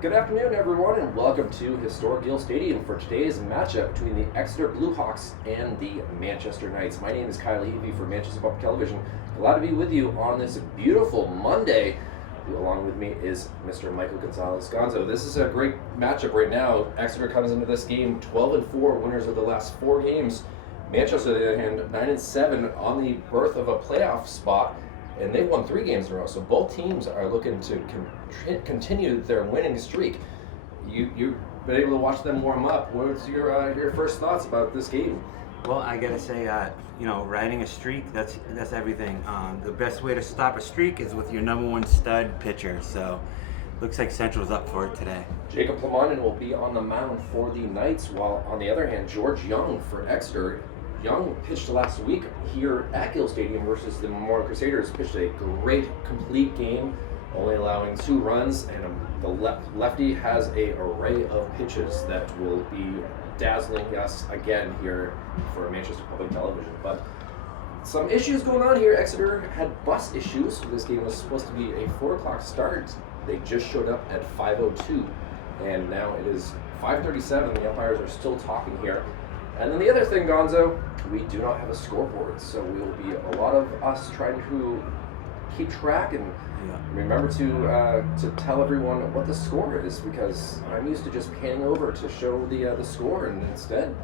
Good afternoon, everyone, and welcome to Historic Gill Stadium for today's matchup between the Exeter Bluehawks and the Manchester Knights. My name is Kyle Levy for Manchester Public Television. Glad to be with you on this beautiful Monday. Along with me is Mr. Michael Gonzalez-Gonzo. This is a great matchup right now. Exeter comes into this game 12-4, winners of the last 4 games. Manchester, on the other hand, 9-7 on the berth of a playoff spot. And they've won 3 games in a row, so both teams are looking to continue their winning streak. You've been able to watch them warm up. What's your first thoughts about this game? Well, I gotta say, riding a streak, that's everything. The best way to stop a streak is with your number 1 stud pitcher, so looks like Central's up for it today. Jacob Plamanen will be on the mound for the Knights, while on the other hand, George Young for Exeter. Young pitched last week here at Gill Stadium versus the Memorial Crusaders. Pitched a great, complete game, only allowing 2 runs, and the lefty has an array of pitches that will be dazzling us again here for Manchester Public Television. But some issues going on here. Exeter had bus issues. This game was supposed to be a 4 o'clock start. They just showed up at 5:02, and now it is 5:37. The umpires are still talking here. And then the other thing, Gonzo, we do not have a scoreboard, so we will be a lot of us trying to keep track and remember to tell everyone what the score is, because I'm used to just panning over to show the score, and instead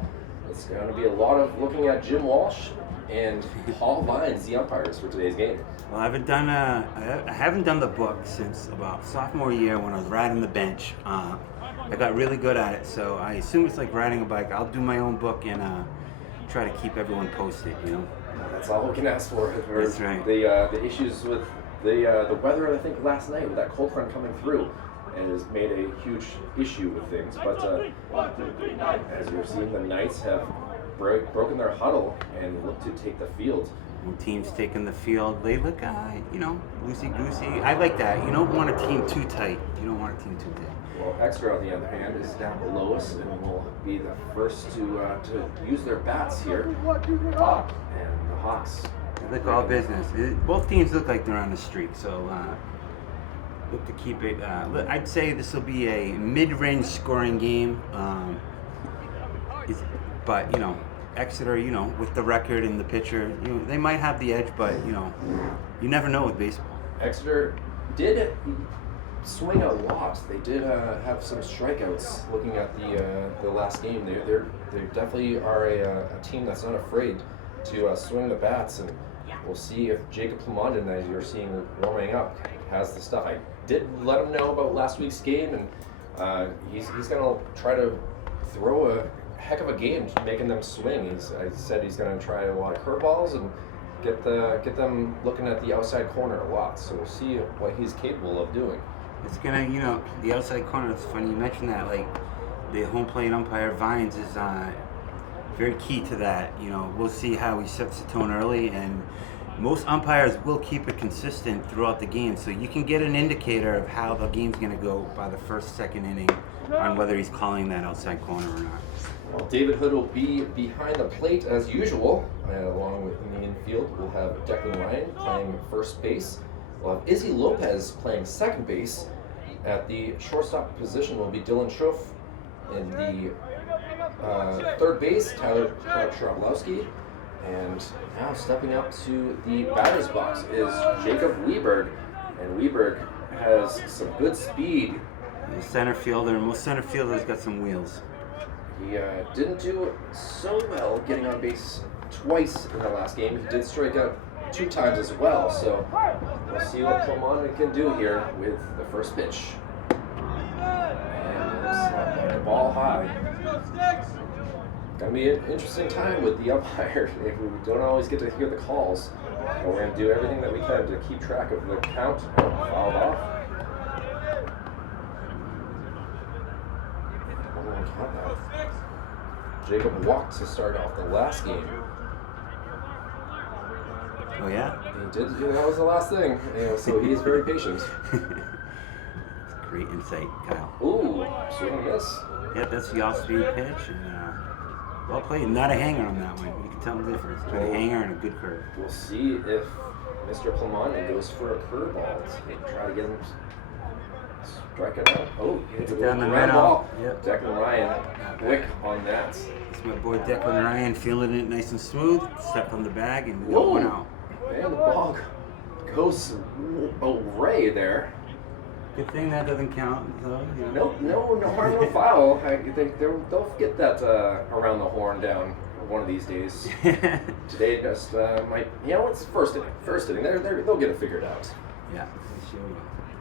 it's going to be a lot of looking at Jim Walsh and Paul Vines, the umpires for today's game. Well, I haven't done the book since about sophomore year when I was riding the bench. I got really good at it, so I assume it's like riding a bike. I'll do my own book and try to keep everyone posted, That's all we can ask for. That's right. The issues with the weather, I think, last night with that cold front coming through has made a huge issue with things. But as you're seeing, the Knights have broken their huddle and look to take the field. When teams taking the field, they look, loosey-goosey. I like that. You don't want a team too tight. Well, Exeter, on the other hand, is down below us and will be the first to use their bats here. And the Hawks. They look all business. Both teams look like they're on the streak, so look to keep it. I'd say this will be a mid-range scoring game. But Exeter, with the record and the pitcher, they might have the edge, but you never know with baseball. Exeter did swing a lot. They did have some strikeouts. Looking at the last game, they definitely are a team that's not afraid to swing the bats, and we'll see if Jacob Plamanen, as you're seeing warming up, has the stuff. I did let him know about last week's game, and he's going to try to throw a heck of a game, making them swing. I said he's going to try a lot of curveballs and get them looking at the outside corner a lot. So we'll see what he's capable of doing. It's gonna, the outside corner. It's funny you mentioned that. Like the home plate umpire Vines is very key to that. We'll see how he sets the tone early, and most umpires will keep it consistent throughout the game, so you can get an indicator of how the game's gonna go by the first, second inning on whether he's calling that outside corner or not. Well, David Hood will be behind the plate as usual, along with in the infield. We'll have Declan Ryan playing first base. We'll have Izzy Lopez playing second base. At the shortstop position will be Dylan Schoaf. In the third base, Tyler Shrabowski. And now stepping up to the batter's box is Jacob Weberg. And Weberg has some good speed. He's a center fielder, and most center fielders got some wheels. He didn't do so well getting on base twice in the last game. He did strike out 2 times as well, so we'll see what Plamanen can do here with the first pitch. And it's like a ball high. Gonna be an interesting time with the umpire. We don't always get to hear the calls, but we're gonna do everything that we can to keep track of the count. Fouled off. Jacob walked to start off the last game. Oh yeah? He did. That was the last thing. So he's very patient. That's great insight, Kyle. Ooh, swing and miss. Yeah, that's the off-speed pitch, and well played. Not a hanger on that one. You can tell the difference between a hanger and a good curve. We'll see if Mr. Plamanen goes for a curveball to try to get him Striking out. Oh, he hits a Down the ground middle. ball. Yep. Declan Ryan, quick on that. It's my boy Declan Ryan feeling it nice and smooth. Step on the bag and we got one out. Man, the ball goes away there. Good thing that doesn't count. So, you know. No harm, no foul. I think they'll get that around the horn down one of these days. Today just might, it's first inning. They'll get it figured out. Yeah, sure.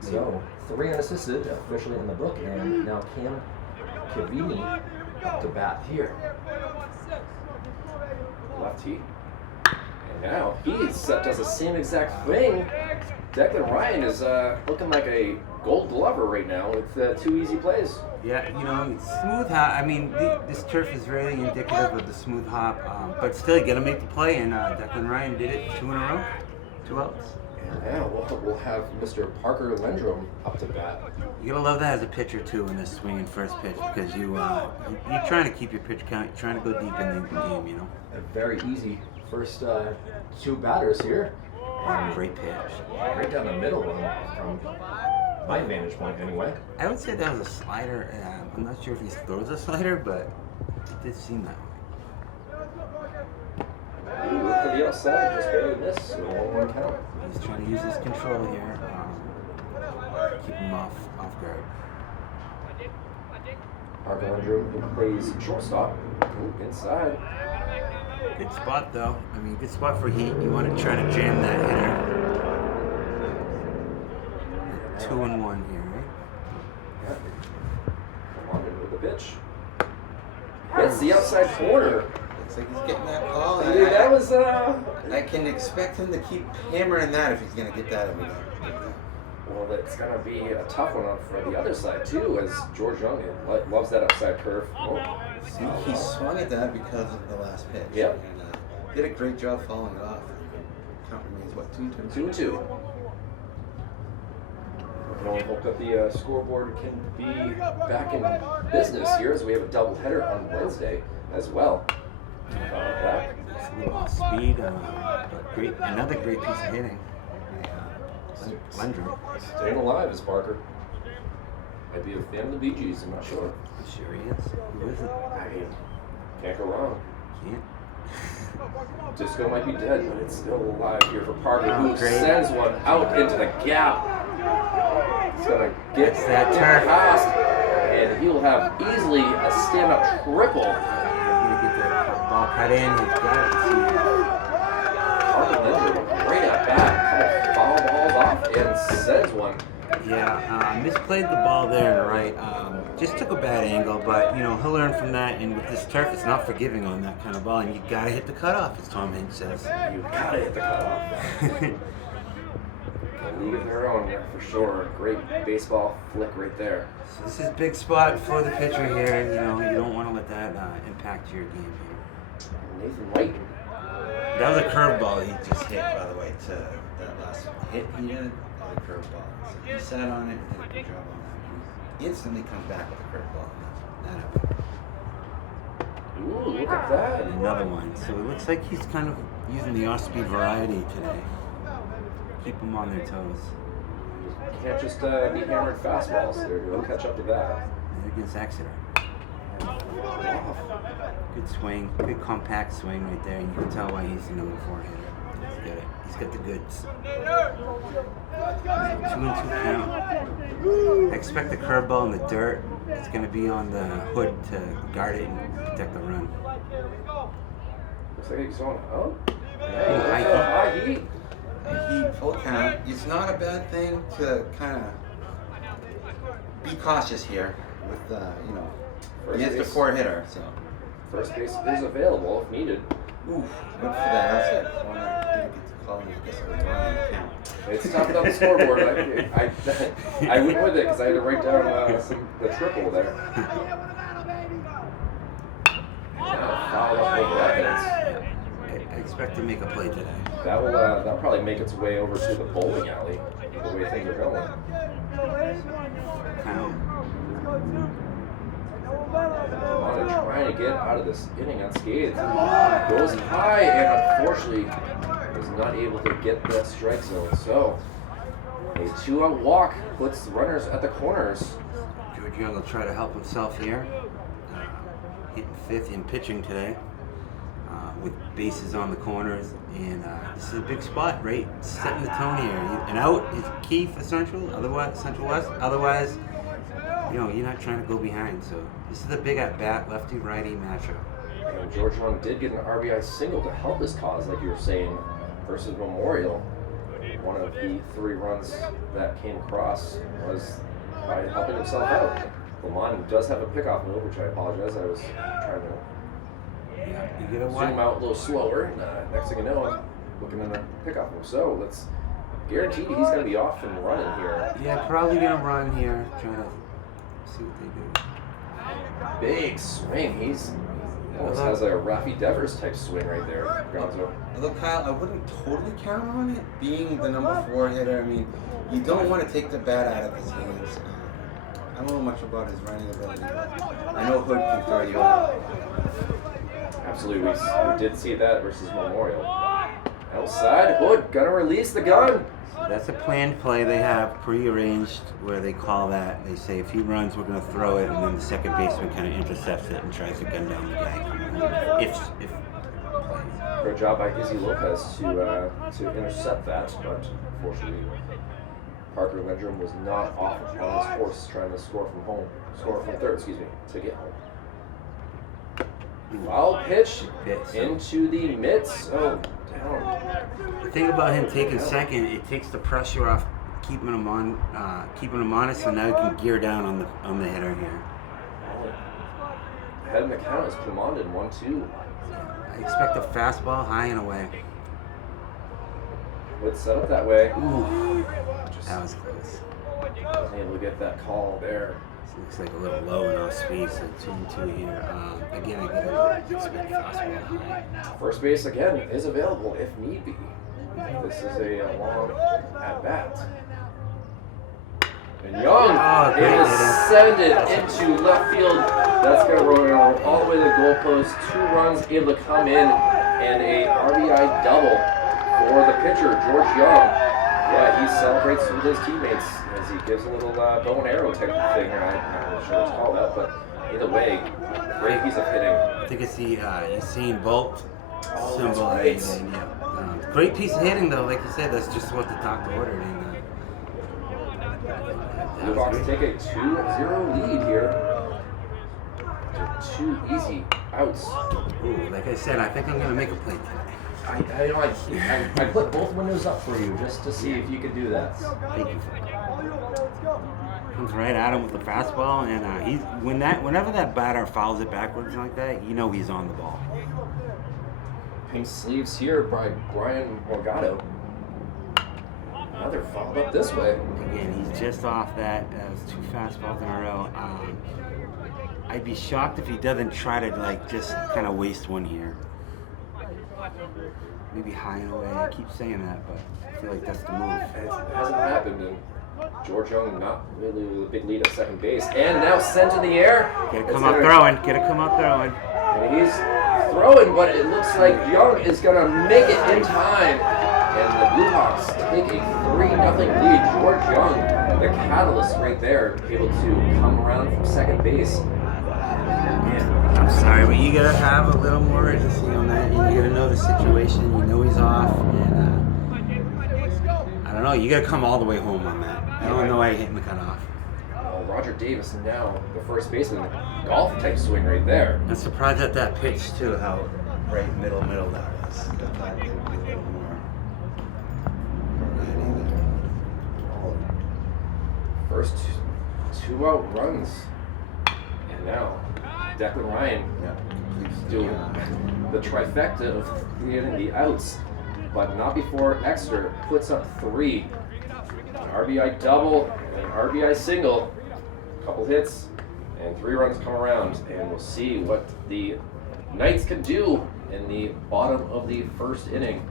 So 3 unassisted officially in the book, and now Cam Cavini up to bat here. Lefty. And now he does the same exact thing. Declan Ryan is looking like a gold glover right now with 2 easy plays. Yeah, smooth hop. I mean, this turf is really indicative of the smooth hop, but still, you got to make the play, and Declan Ryan did it 2 in a row, 2 outs. And now we'll have Mr. Parker Lindrum up to bat. You gotta love that as a pitcher too in this swinging first pitch because you're trying to keep your pitch count, you're trying to go deep in the game, A very easy first 2 batters here. And great pitch. Right down the middle from my vantage point anyway. I would say that was a slider. I'm not sure if he throws a slider, but it did seem that way. He looked to the outside, just barely missed, so 1-1 count. He's trying to use his control here, keep him off guard. Parker Lindrum plays shortstop. Inside. Good spot though. I mean, good spot for heat. You want to try to jam that hitter. 2-1 here, right? Come on in with the pitch. It's the outside corner. Looks like he's getting that call. Dude, that was I can expect him to keep hammering that if he's going to get that every day. well, it's gonna be a tough one for the other side too, as George Young loves that outside curve. Oh. He swung at that because of the last pitch. Yep. And did a great job following it off. Count remains what, 2-2? 2-2. We can only hope that the scoreboard can be back in business here, as we have a doubleheader on Wednesday as well. Speed, but another great piece of hitting. Lindrum. Staying alive is Parker. Might be a fan of the Bee Gees, I'm not sure. Sure he is. Who is it? I mean, can't go wrong. Can't. Disco might be dead, but it's still alive here for Parker, who Great. sends one out into the gap. He's gonna get that turf past, and he'll have easily a stand-up triple. He's gonna get that ball cut in. He's got it. Parker Lindrum, great at bat, foul balls off and sends one. Yeah, misplayed the ball there, right? Just took a bad angle, but he'll learn from that. And with this turf, it's not forgiving on that kind of ball, and you gotta hit the cutoff, as Tom Hanks says. You gotta hit the cutoff. A league of their own, for sure. Great baseball flick right there. So this is a big spot for the pitcher here. You don't want to let that impact your game here. Nathan White. That was a curveball he just hit, By the way, to that last hit he did, a curveball. So he sat on it and did a good job on that. He instantly comes back with a curveball. That happened. Ooh, look at that. And another one. So it looks like he's kind of using the off-speed variety today. Keep them on their toes. You can't just be hammered fastballs. They'll catch up to that. And against Exeter. Good swing, good compact swing right there, and you can tell why he's the number 4 hitter. He's got the goods. 2-2 count. I expect the curveball in the dirt. It's going to be on the hood to guard it and protect the run. Looks like he's going, high heat. He full count. It's not a bad thing to kind of be cautious here with First against the base. 4 hitter. So First base is available if needed. oof, look for that outside corner. Didn't get to call him. I guess I was wrong on the count. It's tough on the scoreboard. I went with it because I had to write down the triple there. Now foul up over Evans. I expect to make a play today. That'll probably make its way over to the bowling alley, the way things are going. Count. Mono trying to get out of this inning unscathed. Goes high and unfortunately was not able to get that strike zone. So A 2-out walk puts runners at the corners. George Young will try to help himself here. Hitting 5th in pitching today with bases on the corners. And this is a big spot, right? Setting the tone here. An out is key for Central, otherwise Central West. Otherwise, you know, you're not trying to go behind. So this is a big at-bat, lefty-righty matchup. And George Young did get an RBI single to help his cause, like you were saying, versus Memorial. One of the 3 runs that came across was by helping himself out. Lamont does have a pickoff move, which I apologize. I was trying to You get a zoom out a little slower. And, next thing you know, I'm looking at a pickoff move. So let's guarantee he's going to be off and running here. Yeah, probably gonna run here. Trying to see what they do. Big swing. He's almost has a Rafi Devers type swing right there. Gonzo. Although Kyle, I wouldn't totally count on it being the number 4 hitter. I mean, you don't want to take the bat out of his hands. I don't know much about his running ability, but I know Hood can throw you out. Absolutely. We did see that versus Memorial. Outside, Hood gonna release the gun. That's a planned play they have pre-arranged where they call that. They say if he runs, we're going to throw it, and then the second baseman kind of intercepts it and tries to gun down the guy. If Great job by Izzy Lopez to intercept that, but unfortunately Parker Lindrum was not off on his horse trying to score from third, to get home. Foul pitch into the mitts. Oh, down. the thing about him taking second, it takes the pressure off, keeping him honest, so now he can gear down on the hitter here. Ahead in the count is Plumondon, 1-2. I expect a fastball high and away. Would set up that way. Ooh, that was close. Wasn't able to get that call there. This looks like a little low in off speed, so 2-2 here. Again, I gotta expect fastball high. First base again is available if need be. This is a long at bat. And Young is send it into left field. That's going to roll all the way to the goalpost. 2 runs able to come in, and a RBI double for the pitcher, George Young. Yeah, he celebrates with his teammates as he gives a little bow and arrow type of thing. I'm not really sure what it's called that, but either way, great piece of hitting. I think it's the Usain Bolt symbol. Right. Great piece of hitting, though. Like you said, that's just what the doctor ordered. Blue Hawks take a 2-0 lead here. After 2 easy outs. Ooh, like I said, I think I'm going to make a play today. I put both windows up for you just to see if you could do that. Thank you. Comes right at him with the fastball, and whenever that batter fouls it backwards like that, you know he's on the ball. Pink sleeves here by Brian Morgado. Another fouled up this way. Again, he's just off that. That was 2 fastballs in a row. I'd be shocked if he doesn't try to just kind of waste one here. Maybe high and away. I keep saying that, but I feel like that's the move. It hasn't happened, and George Young not really with a big lead at second base. And now sent in the air. Get it come out throwing. And he's throwing, but it looks like Young is going to make it in time. And the Blue Hawks take a 3-0 lead. George Young, the catalyst right there, able to come around from second base. I'm sorry, but you gotta have a little more urgency on that. You gotta know the situation. You know he's off, and I don't know. You gotta come all the way home on that. I don't know why you're hitting the cutoff. Roger Davis now the first baseman, golf type swing right there. I'm surprised at that pitch too. How right middle that was. I thought there would be a little more variety there. First 2 out runs, and now Declan Ryan doing the trifecta of getting the outs, but not before Exeter puts up 3. An RBI double, and an RBI single, a couple hits, and 3 runs come around, and we'll see what the Knights can do in the bottom of the first inning.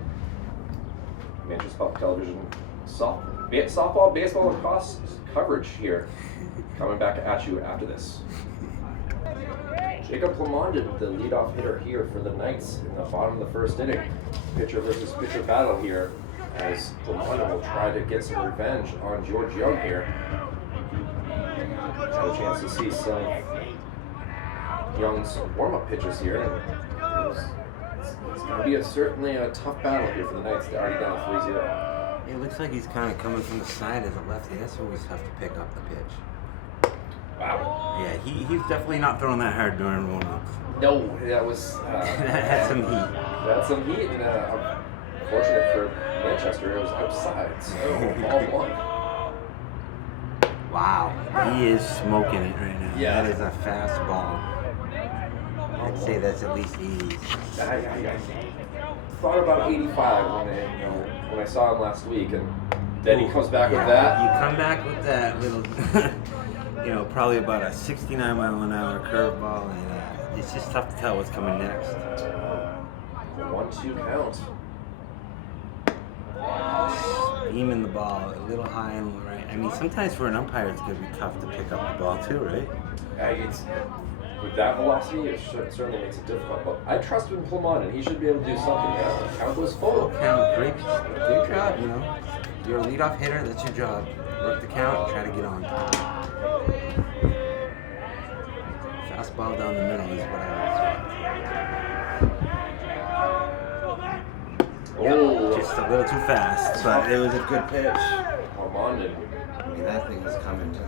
Manchester Public Television softball, baseball, and cross coverage here. Coming back at you after this. Jacob Plumondon, the leadoff hitter here for the Knights in the bottom of the first inning. Pitcher versus pitcher battle here as Lamont will try to get some revenge on George Young here. Had a chance to see some of Young's warm-up pitches here. And it's going to be certainly a tough battle here for the Knights. They're already down 3-0. It looks like he's kind of coming from the side as a lefty. That's always tough to pick up the pitch. Wow. Yeah, he's definitely not throwing that hard during warm-ups. No, that was... that had some heat. That's some heat, and unfortunate for Manchester, it was outside, so ball one. Wow, he is smoking it right now. Yeah. That is a fast ball. I'd say that's at least 80. I thought about 85 when I saw him last week, and then he comes back with that. You come back with that little, probably about a 69 mile an hour curveball, and it's just tough to tell what's coming next. 1-2 count. Beaming the ball a little high and right. I mean, sometimes for an umpire, it's going to be tough to pick up the ball too, right? With that velocity, it certainly makes it difficult. But I trust in Plumon, and he should be able to do something now. Count was full. Count, great job, You're a leadoff hitter, that's your job. Work the count, try to get on. Fastball down the middle is what I expect. Oh, just a little too fast, but it was a good pitch. Armandon. I mean, that thing is coming too.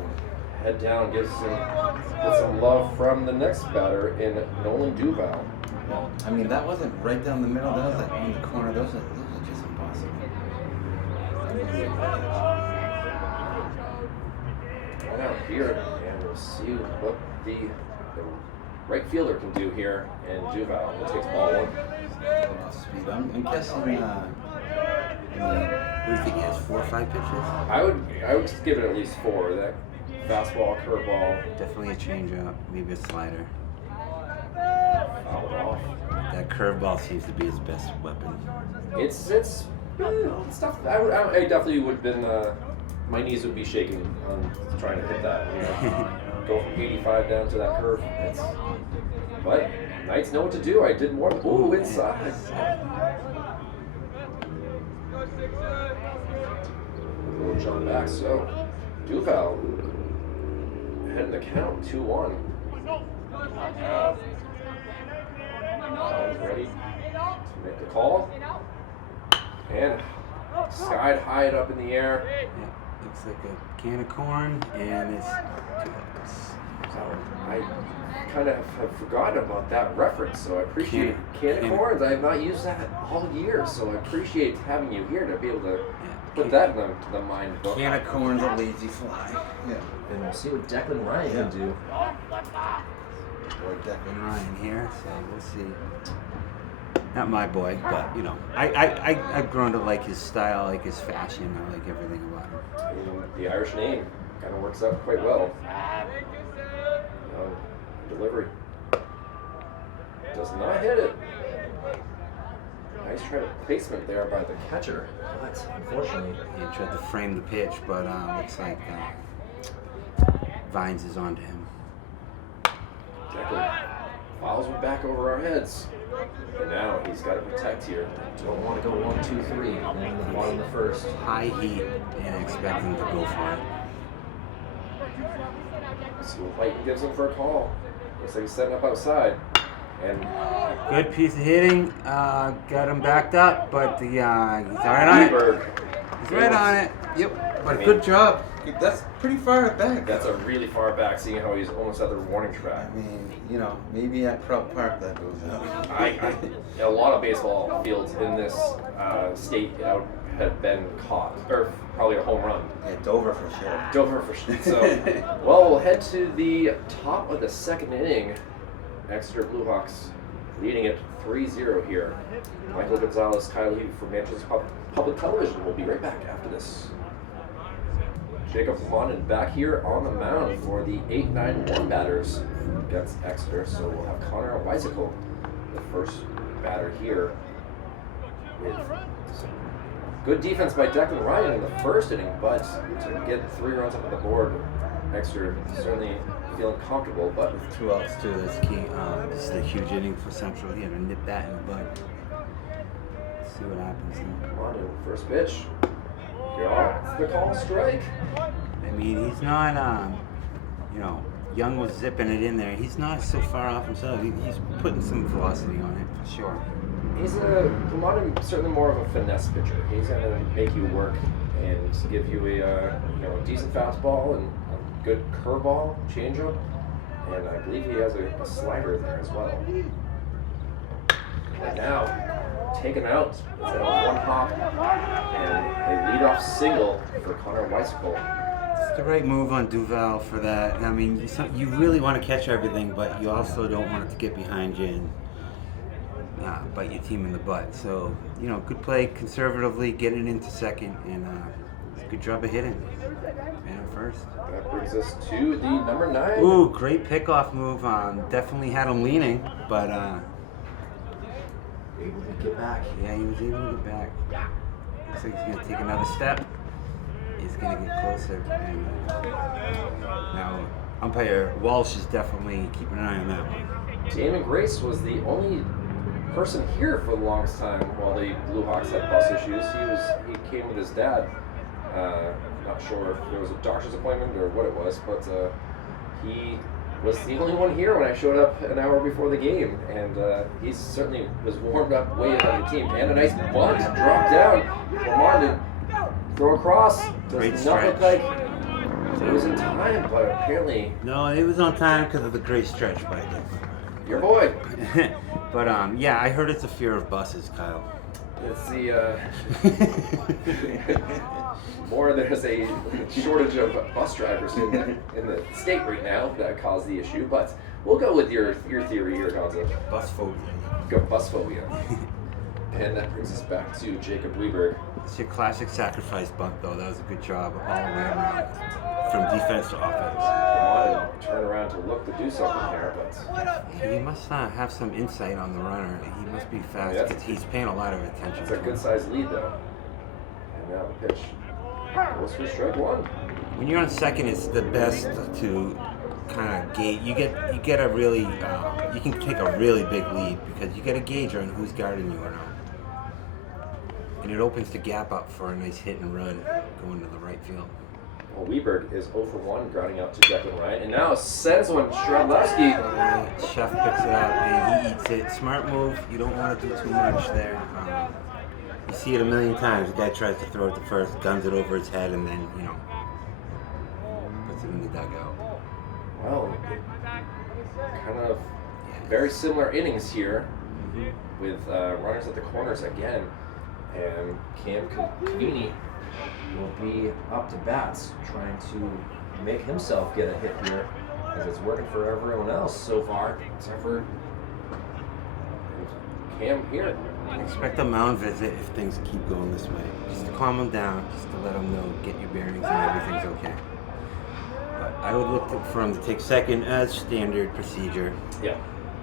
Head down, gets some love from the next batter in Nolan Duval. I mean, that wasn't right down the middle. That was like on the corner. Those are just impossible. Right out here, and we'll see what the right fielder can do here. And Duval takes ball one. Speed. I'm guessing. What do you think he has, 4 or 5 pitches? I would give it at least 4. That fastball, curveball, Definitely a changeup, maybe a slider. fouled off. That curveball seems to be his best weapon. It's tough. I definitely would have been. My knees would be shaking on trying to hit that. Go from 85 down to that curve. But Knights know what to do. I did more. Ooh, inside. We'll jump back. So Duval heading the count 2-1. Ready to make the call. And skied high it up in the air. Yeah, looks like a can of corn, and it's 2 hits. So I kind of have forgotten about that reference, so I appreciate can of corns. I have not used that all year, so I appreciate having you here to be able to put that in the mind book. Can of corn's a lazy fly. Yeah. And we'll see what Declan Ryan can do. Boy, Declan Ryan here, so we'll see. Not my boy, but I've grown to like his style, like his fashion. I like everything about him. And the Irish name kind of works out quite well. Delivery. Does not hit it. Nice try to placement there by the catcher, but unfortunately, He tried to frame the pitch, but looks like Vines is onto him. Declan fouls it back over our heads. And now he's got to protect here. Don't want to go 1-2-3 in the bottom of the first. High heat, and expect him to go for it. See what White gives him for a call. Looks like he's setting up outside. And Good piece of hitting. Got him backed up, but he's right on it. He's right on it. Yep. But good job. That's pretty far back. That's a really far back, seeing how he's almost at the warning track. I mean, maybe at Prop Park that goes up. A lot of baseball fields in this state have been caught, or probably a home run. Yeah, Dover for sure. Dover for sure. So, well, we'll head to the top of the second inning. Exeter Bluehawks leading it 3-0 here. Michael Gonzalez, Kyle Levy for Manchester Public Television. We'll be right back after this. Jacob London back here on the mound for the 8-9-1 batters against Exeter. So we'll have Connor Weisikel, the first batter here. With some good defense by Declan Ryan in the first inning, but to get 3 runs up on the board, Exeter certainly feeling comfortable, but With 2 outs too, that's key. This is a huge inning for Central. He had to nip that in the bud. see what happens here. Come on, dude. First pitch. It's the call strike. I mean, he's not, Young was zipping it in there. He's not so far off himself. He's putting some velocity on it, for sure. He's certainly more of a finesse pitcher. He's going to make you work and give you a decent fastball and a good curveball, changeup, and I believe he has a slider in there as well. And now, taken out. It's at a one hop and a leadoff single for Connor Weisskopf. It's the right move on Duval for that. I mean, you really want to catch everything, but you also don't want it to get behind you and bite your team in the butt. So, good play conservatively, getting into second, and good job of hitting. Man at first. That brings us to the number 9. Ooh, great pickoff move. Definitely had him leaning, but able to get back. Yeah, he was able to get back. Looks like he's going to take another step. He's going to get closer. And now, umpire Walsh is definitely keeping an eye on that one. Damon Grace was the only person here for the longest time while the Blue Hawks had bus issues. He came with his dad. Not sure if there was a doctor's appointment or what it was, but he was the only one here when I showed up an hour before the game, and he certainly was warmed up way ahead of the team. And a nice bunt, drop down. Lamondon, throw across. Does not look like it was in time, but apparently. No, it was on time because of the great stretch by them. Your boy. But yeah, I heard it's a fear of buses, Kyle. It's the more there's a shortage of bus drivers in the state right now that caused the issue, but we'll go with your theory here, Gonzo. Bus phobia. Go bus phobia. And that brings us back to Jacob Weberg. It's your classic sacrifice bunt, though. That was a good job all the way around, from defense to offense. Come on, turn around to look to do something there, but he must have some insight on the runner. He must be fast. Yeah, he's paying a lot of attention. It's a good-sized lead, though. And now the pitch goes for strike one. When you're on second, it's the best to kind of gauge. You get a really you can take a really big lead because you get a gauge on who's guarding you or not. And it opens the gap up for a nice hit and run going to the right field. Well, Weberg is 0 for 1, grounding out to Declan Ryan, and now sends one. Shradlowski. Chef picks it up and he eats it. Smart move. You don't want to do too much there. You see it a million times. The guy tries to throw it to first, guns it over his head, and then puts it in the dugout. Well, kind of very similar innings here with runners at the corners again. And Cam Cavini will be up to bats, trying to make himself get a hit here, as it's working for everyone else so far, except for Cam here. Expect a mound visit if things keep going this way. Just to calm him down, just to let him know, get your bearings and everything's okay. But I would look for him to take second as standard procedure. Yeah.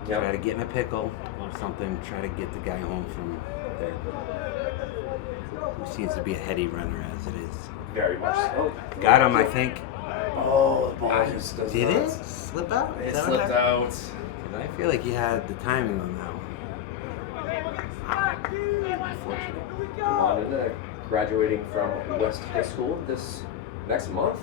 Try to get in a pickle or something. Try to get the guy home from there. Who seems to be a heady runner as it is. Very much so. Got him, I think. Oh, the ball just does Did not. it slip out? It slipped out. I feel like he had the timing on that one. Unfortunately. Lamondon, graduating from West High School this next month.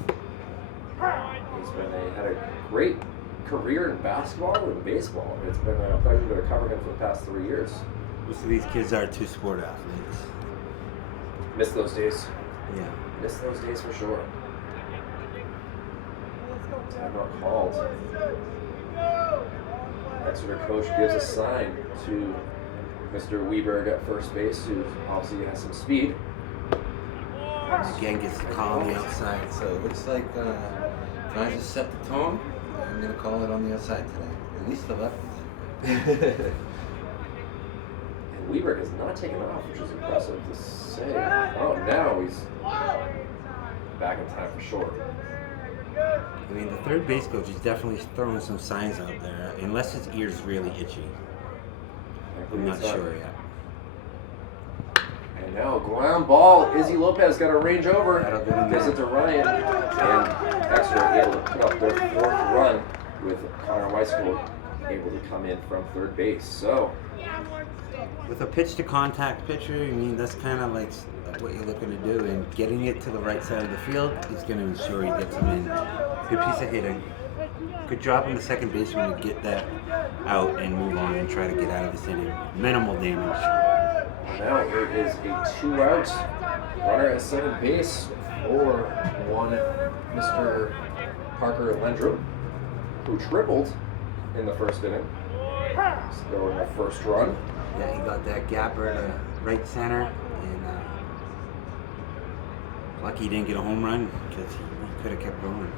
He's had a great career in basketball and baseball. It's been a pleasure to cover him for the past 3 years. Most of these kids are two-sport athletes. Miss those days. Yeah. Miss those days for sure. Timeout called. Exeter coach gives a sign to Mr. Weberg at first base, who obviously has some speed. Again gets the call on the outside. So it looks like trying to set the tone. I'm going to call it on the outside today. At least the left. And Weberg has not taken off, which is impressive to say. Oh, now he's back in time for short. I mean, the third base coach is definitely throwing some signs out there, unless his ear's really itchy. I'm not sure yet. And now ground ball. Izzy Lopez got a range over. Gives it to Ryan. And Exeter able to put up their 4th run with Connor Weisskopf able to come in from third base. So, with a pitch to contact pitcher, I mean, that's kind of like what you're looking to do, and getting it to the right side of the field is going to ensure he gets him in. Good piece of hitting. Good job on the second baseman to get that out and move on and try to get out of this inning. Minimal damage. now there is a 2-out runner at second base for one Mr. Parker Lendrum, who tripled in the first inning, scoring the first run. Yeah, he got that gapper to right center, and lucky he didn't get a home run because he could have kept going.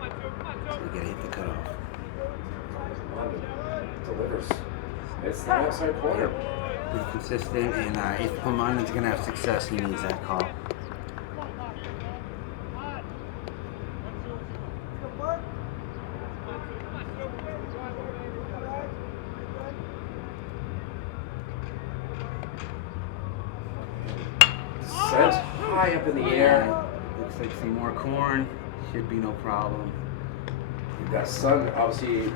So we gotta hit the cutoff. Delivers. It's the outside corner. Pretty consistent, and if Pomandan's gonna have success, he needs that call. Sent high up in the air. Looks like some more corn. Should be no problem. That sun obviously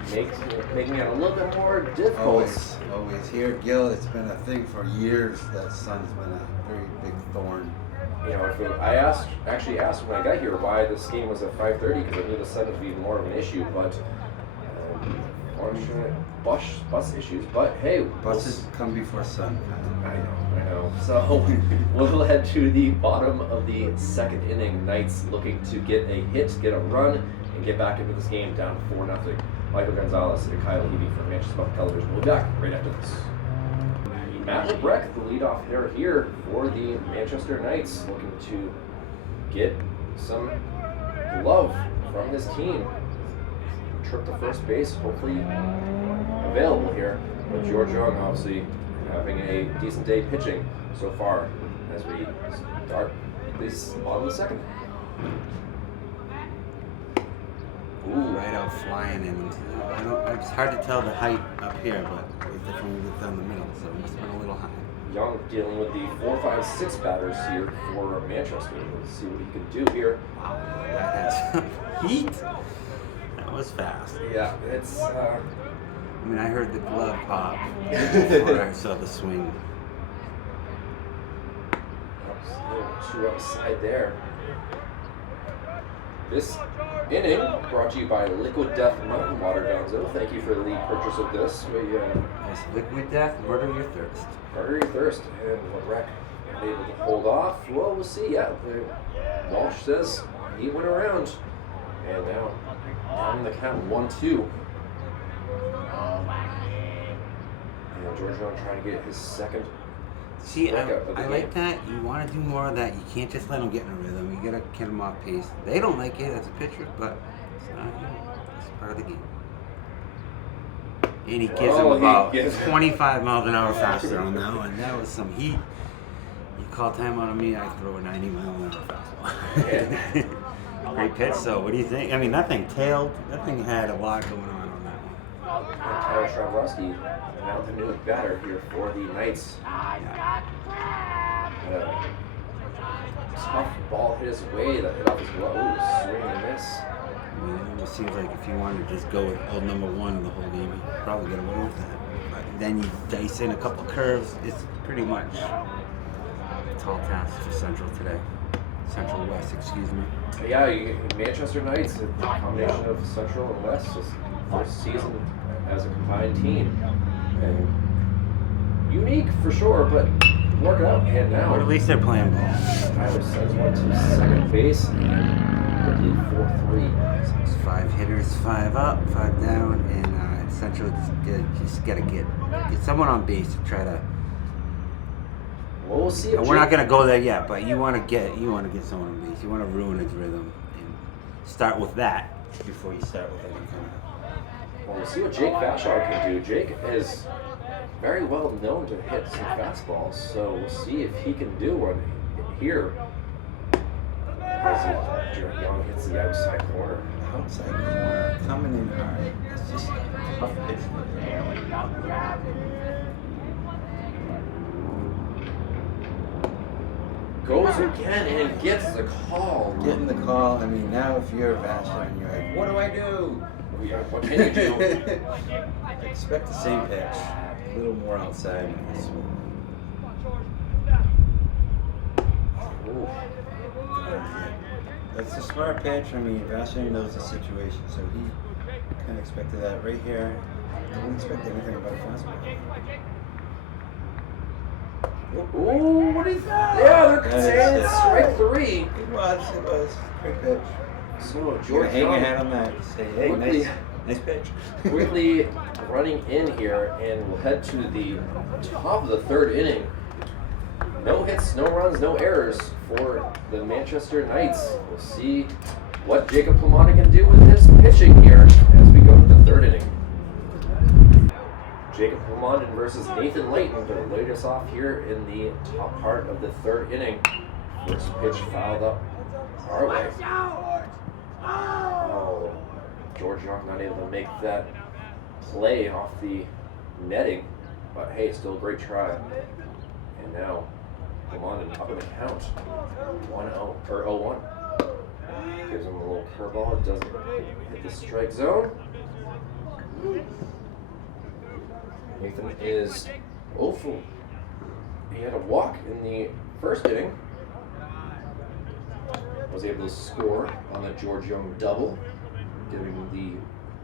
making it a little bit more difficult. Always here, Gil. It's been a thing for years. That sun's been a very big thorn. You know, I actually asked when I got here why this game was at 5:30 because I knew the sun would be more of an issue, but unfortunate bus issues. But hey, Buses come before sun. I know. So we'll head to the bottom of the second inning. Knights looking to get a hit, get a run, and get back into this game down 4-0. Michael Gonzalez and Kyle Levy from Manchester Public Television. We'll be back right after this. Matt LeBrecq, the leadoff hitter here for the Manchester Knights, looking to get some love from his team. Trip to first base, hopefully available here. With George Young obviously having a decent day pitching so far as we start this bottom of the second. Ooh, right out flying, and it's hard to tell the height up here, but it's definitely looked down the middle, so it must have been a little high. Young dealing with the 4, 5, 6 batters here for Manchester. Let's see what he can do here. Wow, that has some heat. That was fast. Yeah, it's. I mean, I heard the glove pop before I saw the swing. Two outside there. This inning brought to you by Liquid Death Mountain Water, Gonzo. Thank you for the purchase of this. Yes, Liquid Death, murder your thirst. Murder your thirst. And LeBrecq able to hold off. Well, we'll see. Yeah, Walsh says he went around. And now down in the count 1-2. And George Young trying to get his second. See, I like that. You want to do more of that. You can't just let them get in a rhythm. You got to get them off pace. They don't like it as a pitcher, but it's part of the game. And he gives them about 25 miles an hour faster on that one. That was some heat. You call time on me, I throw a 90 mile an hour fastball. Great pitch, so what do you think? I mean, that thing tailed. That thing had a lot going on that one. And Tyler Stravosky, now the new batter here for the Knights. Tough ball hit his way that hit off his glove. Ooh, swing and miss. I mean, it almost seems like if you wanted to just go with old number one the whole game, you'd probably get away with that. But then you dice in a couple curves. It's pretty much a tall task for Central today. Central West, excuse me. Yeah, Manchester Knights, a combination of Central and West, is first season as a combined team. And unique for sure, but work it out. And now, But at least they're playing ball. Tyler sends one to second base and quickly 4-3. So it's 5 hitters, 5 up, 5 down, and Central just got to get someone on base to try to. Well, we'll see. We're not gonna go there yet, but you want to get someone on base. You want to ruin its rhythm and start with that before you start with any kind of. Well, we'll see what Jake Vashon can do. Jake is very well known to hit some fastballs, so we'll see if he can do one here. As Jared Young hits the outside corner. Outside corner, coming in hard. It's just a tough pitch. goes again and gets the call. Getting the call. I mean, now if you're Vashon and you're like, what do I do? Yeah, what can you do? Expect the same pitch. A little more outside in this one. Ooh. That's a smart pitch. I mean, Vashon knows the situation, so he kind of expected that right here. I didn't expect anything about a fastball. Ooh, what is that? Yeah, they're saying it's strike 3. It was. Great pitch. So George, George hang your Young hat on that. Say, hey, quickly- nice pitch. quickly running in here, and we'll head to the top of the 3rd inning. No hits, no runs, no errors for the Manchester Knights. We'll see what Jacob Plamont can do with his pitching here as we go to the 3rd inning. Jacob Plamont versus Nathan Layton to lead us off here in the top part of the 3rd inning. First pitch fouled up our way. Oh, George Young not able to make that play off the netting, but hey, still a great try. And now Plamont up in the count, 1-0 or 0-1. Gives him a little curveball. It doesn't hit the strike zone. Nathan is 0 for. He had a walk in the 1st inning. Was able to score on the George Young double, giving the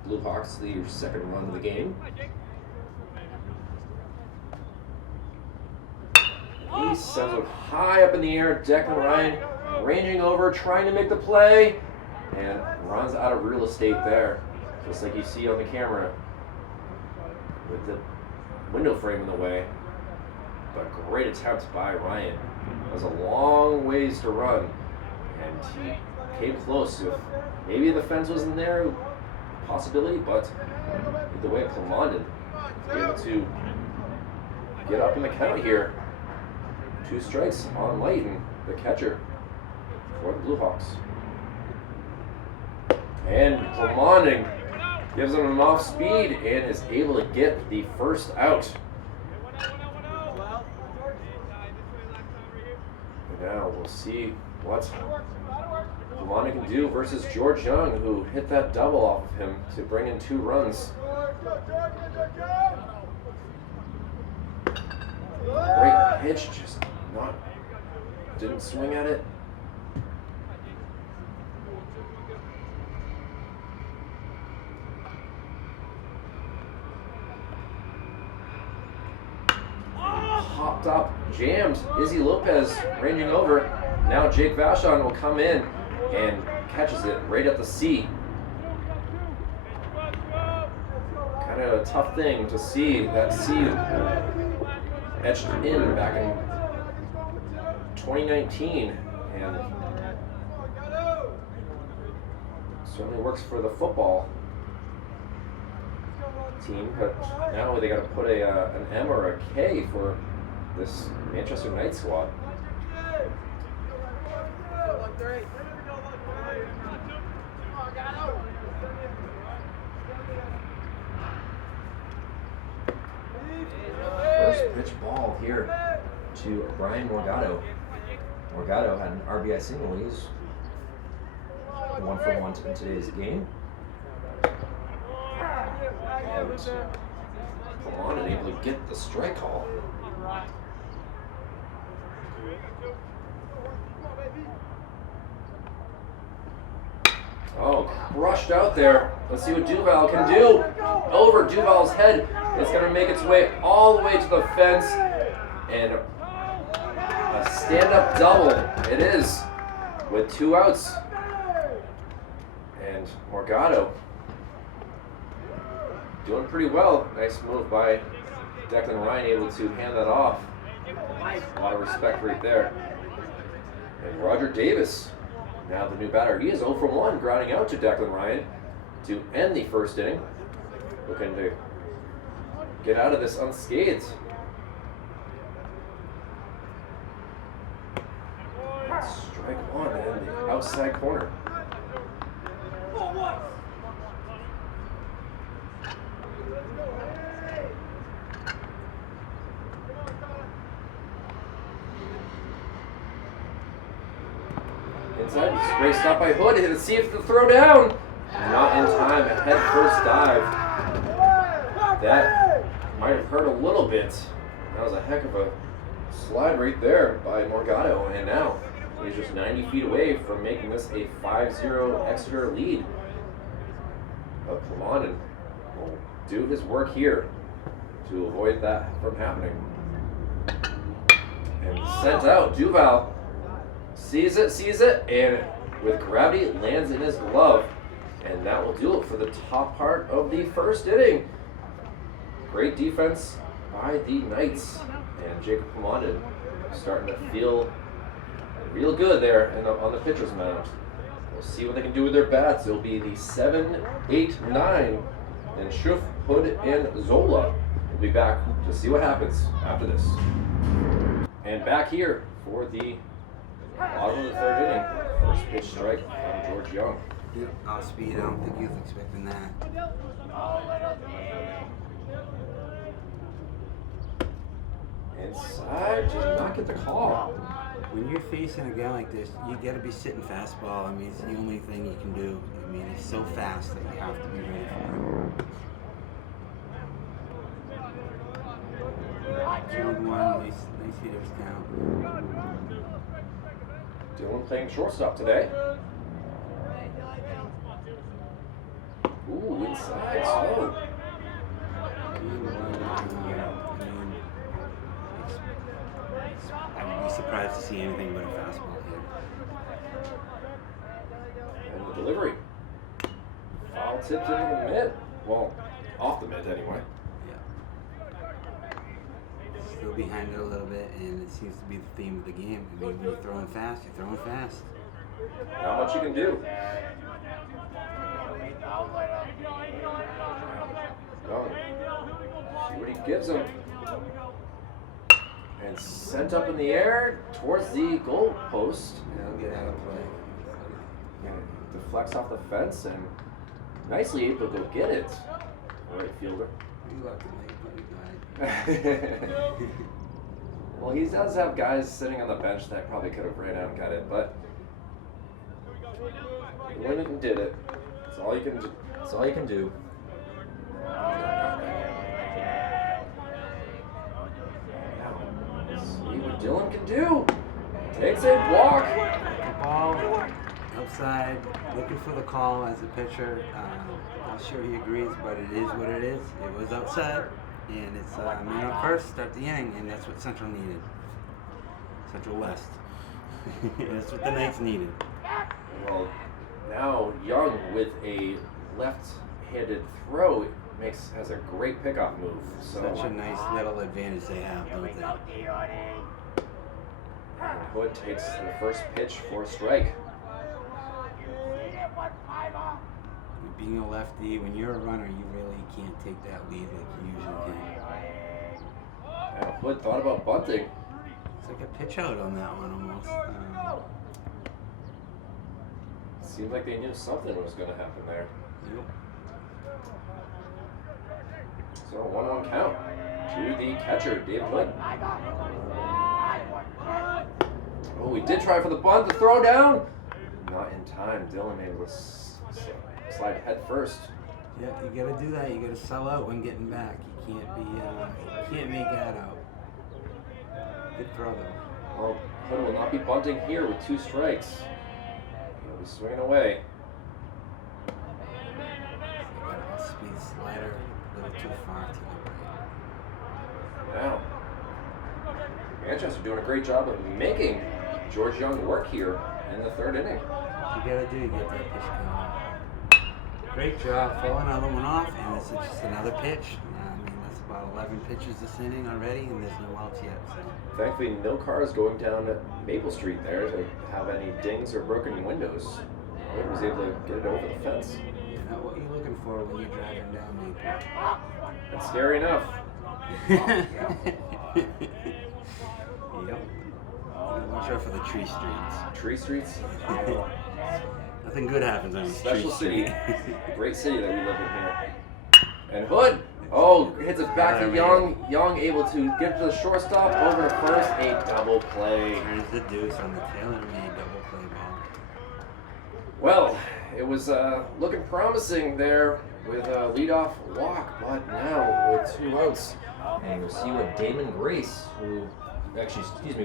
Blue Hawks the 2nd run of the game. He sends it high up in the air. Declan Ryan ranging over, trying to make the play, and runs out of real estate there, just like you see on the camera with the window frame in the way. But great attempt by Ryan. It was a long ways to run, and he came close. If maybe the fence wasn't there, possibility, but the way Plamont did, able to get up in the count here. 2 strikes on Layton, the catcher for the Blue Hawks. And Plamont gives him enough speed and is able to get the 1st out. And now we'll see what Plamont can do versus George Young, who hit that double off of him to bring in 2 runs. Great pitch, just didn't swing at it. Popped up, jammed. Izzy Lopez ranging over. Now Jake Vashon will come in and catches it right at the C. Kind of a tough thing to see that C etched in back in 2019, and certainly works for the football team, but now they got to put an M or a K for this Manchester Knights squad. First pitch ball here to Brian Morgado. Morgado had an RBI single. He's 1 for 1 in today's game. And Plamont able to get the strike call. Oh, crushed out there. Let's see what Duval can do. Over Duval's head. It's going to make its way all the way to the fence. And a stand-up double. It is, with 2 outs. And Morgado doing pretty well. Nice move by Declan Ryan, able to hand that off. A lot of respect right there. And Roger Davis, now the new batter. He is 0 for 1, grounding out to Declan Ryan to end the 1st inning. Looking to get out of this unscathed. Strike 1 in the outside corner. inside. Great stop by Hood. Let's see if the throw down. Not in time. A head first dive. That might have hurt a little bit. That was a heck of a slide right there by Morgado. And now he's just 90 feet away from making this a 5-0 Exeter lead. But Plamaden will do his work here to avoid that from happening. And sent out. Duval sees it, and with gravity lands in his glove. And that will do it for the top part of the first inning. Great defense by the Knights. And Jacob Plamaden starting to feel real good there on the pitcher's mound. We'll see what they can do with their bats. It'll be the 7, 8, 9. And Schuff, Hood, and Zola will be back to see what happens after this. And back here for the bottom of the third inning. First pitch strike from George Young. Yep, off speed. I don't think he was expecting that. Inside, did not get the call. When you're facing a guy like this, you got to be sitting fastball. I mean, it's the only thing you can do. I mean, it's so fast that you have to be ready for it. 2-1, nice hitters count. Dylan playing shortstop today. Ooh, inside, slow. I would be surprised to see anything but a fastball here. And the delivery. Foul tipped into the mid. Well, off the mid anyway. Yeah. Still behind it a little bit, and it seems to be the theme of the game. I mean, when you're throwing fast, you're throwing fast. Not much you can do. Young. See what he gives him. And sent up in the air towards the goal post. That'll get out of play. And deflects off the fence and nicely able to go get it. Right fielder. You lucky, mate, but you got it. Well, he does have guys sitting on the bench that probably could have ran out and got it, but he went and did it. That's all you can do. That's all you can do. See what Dylan can do. Takes a walk. The ball outside, looking for the call as a pitcher. Not sure he agrees, but it is what it is. It was outside, and it's man on first, start the inning, and that's what Central needed. Central West. That's what the Knights needed. Well, now Young with a left-handed throw has a great pickoff move. So Such a nice little advantage they have, don't they? Hood takes the first pitch for a strike. Being a lefty, when you're a runner, you really can't take that lead like you usually can. And Hood thought about bunting. It's like a pitch out on that one almost. Seemed like they knew something was going to happen there. Yep. So 1-1 count to the catcher, David Hood. Oh, he did try for the bunt, the throw down. Not in time. Dylan able to slide head first. Yeah, you gotta do that. You gotta sell out when getting back. You can't make that out. Good throw though. Well, Hood will not be bunting here with 2 strikes. He'll be swinging away. Got an off-speed slider, a little too far to the right. Now, Manchester doing a great job of making George Young work here in the third inning. You gotta do, you get that pitch going. Great job, pull another one off, and this is just another pitch. I mean, that's about 11 pitches this inning already, and there's no outs yet. So. Thankfully, no cars going down Maple Street there to have any dings or broken windows. Hood was able to get it over the fence. You know what you're looking for when you're driving down Maple. That's scary enough. Yep. Watch out for the tree streets. Tree streets? Nothing good happens on the Special tree city. street. The great city that we live in here. And Hood, hits it back to Young. Young able to get to the shortstop, over to first, a double play. Turns the deuce on the Taylor-made double play ball. Well, it was looking promising there with a leadoff walk, but now with 2 outs. And we'll see what Damon Grace,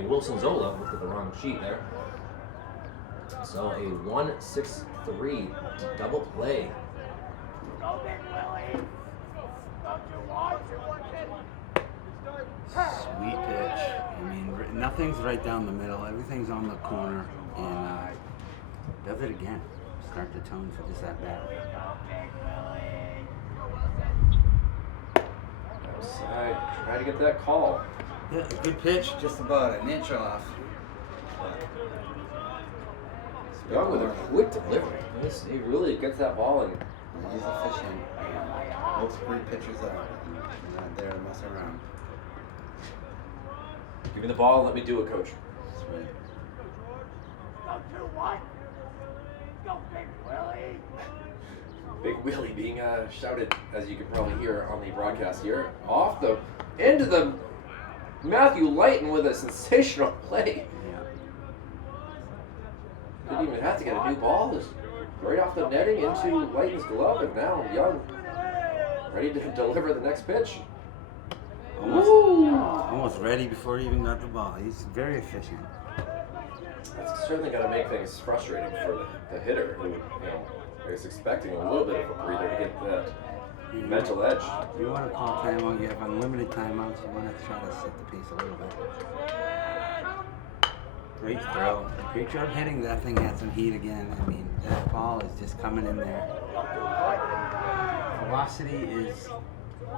Wilson Zola, looked at the wrong sheet there. So a 1-6-3 double play. Sweet pitch. I mean, nothing's right down the middle. Everything's on the corner, and does it again. Start the tone for this at bat. Outside, try to get that call. Yeah, good pitch. Just about an inch off. Young with a quick delivery. He really gets that ball in. He's efficient. Most great pitchers are not there to mess around. Give me the ball, let me do it, coach. That's right. Big Willie being shouted, as you can probably hear on the broadcast here, off the end of the Matthew Lighton with a sensational play. Yeah. Didn't even have to get a new ball. Just right off the netting into Lighton's glove, and now Young ready to deliver the next pitch. Almost ready before he even got the ball. He's very efficient. That's certainly going to make things frustrating for the hitter, who is expecting a little bit of a breather to get that mental edge. You want to call timeout, you have unlimited timeouts, you want to try to set the pace a little bit. Great throw. Great job hitting. That thing had some heat again. I mean, that ball is just coming in there. Velocity is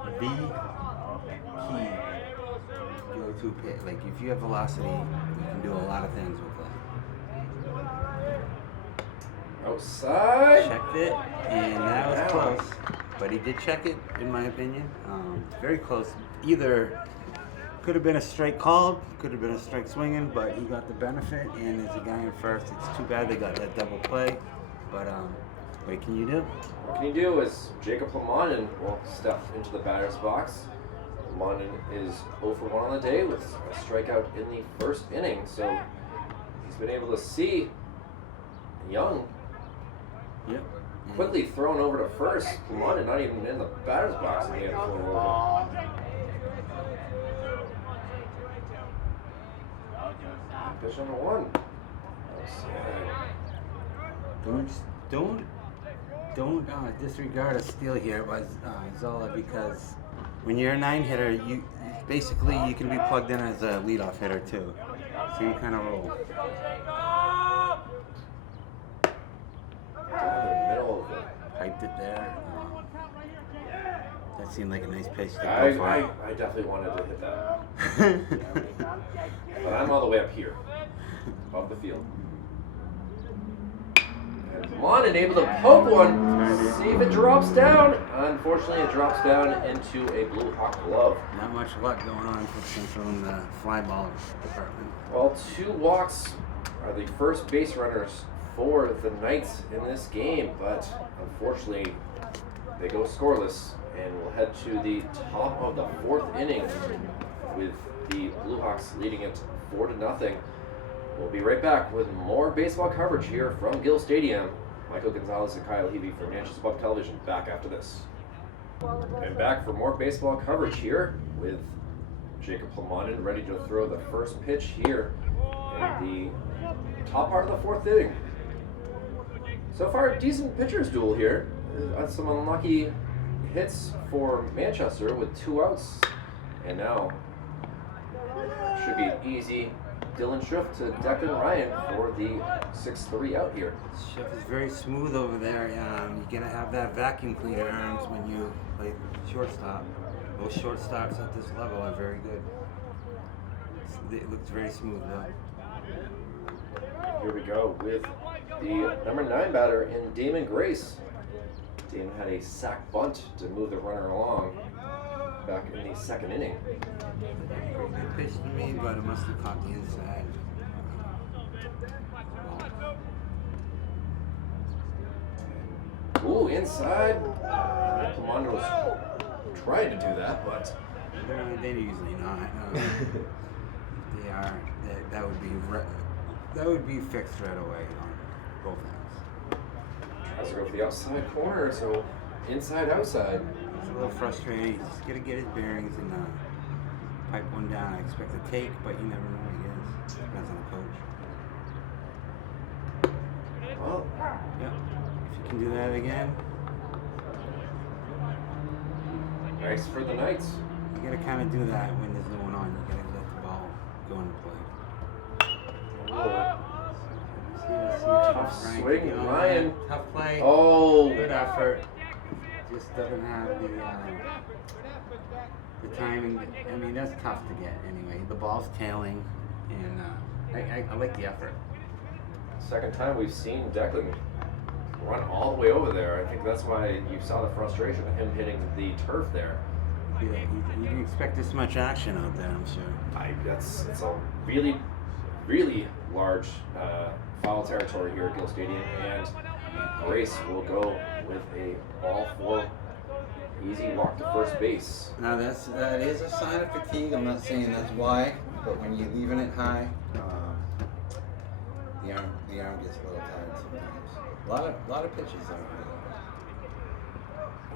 the key go-to pitch. Like, if you have velocity, you can do a lot of things with that. Outside. Checked it, and that was close. But he did check it, in my opinion. Very close. Either could have been a strike called, could have been a strike swinging, but he got the benefit, and as a guy in first, it's too bad they got that double play. But what can you do? What can you do is Jacob Lamanen will step into the batter's box. Lamanen is 0 for 1 on the day with a strikeout in the first inning, so he's been able to see Young quickly thrown over to first. Lamanen not even in the batter's box, and he had thrown over. Pitch number 1. Don't disregard a steal here by Zola, because when you're a 9 hitter, you can be plugged in as a leadoff hitter too. Same kind of role. Middle of it. Hyped it there. That seemed like a nice pitch to go for. I definitely wanted to hit that. But I'm all the way up here, above the field. And Lamanen able to poke one, see if it drops down. Unfortunately, it drops down into a Blue Hawk glove. Not much luck going on from the fly ball department. Well, 2 walks are the first base runners for the Knights in this game, but unfortunately, they go scoreless, and we'll head to the top of the 4th inning with the Blue Hawks leading it 4-0. We'll be right back with more baseball coverage here from Gill Stadium. Michael Gonzalez and Kyle Hebe for Manchester Public Television back after this. And back for more baseball coverage here with Jacob Lamanen ready to throw the first pitch here in the top part of the 4th inning. So far, a decent pitcher's duel here. Some unlucky hits for Manchester with 2 outs. And now, should be an easy Dylan Schiff to Declan Ryan for the 6-3 out here. Schiff is very smooth over there. You're going to have that vacuum cleaner arms when you play shortstop. Those shortstops at this level are very good. It looks very smooth though. Here we go with the number 9 batter in Damon Grace. Damon had a sac bunt to move the runner along back in the 2nd inning. Good pitch to me, but it must have caught the inside. Ooh, inside. Commander was trying to do that, but They usually not. They are. That would be fixed right away on both ends. Has to go for the outside corner, so inside, outside. It's a little frustrating. He's got to get his bearings and pipe one down. I expect a take, but you never know, I guess. Depends on the coach. Well, Yeah. If you can do that again, nice for the Knights. you got to kind of do that when there's no one on. You got to let the ball go into play. Tough swing, Ryan. Tough play. Oh, Good effort. Just doesn't have the timing. I mean, that's tough to get anyway. The ball's tailing, and I like the effort. second time we've seen Declan run all the way over there. I think that's why you saw the frustration of him hitting the turf there. You didn't expect this much action out there, I'm sure. It's a really, really large foul territory here at Gill Stadium, and Grace will go with a ball four easy walk to first base. Now that is a sign of fatigue. I'm not saying that's why, but when you're leaving it high, the arm gets a little tired sometimes. A lot of pitches out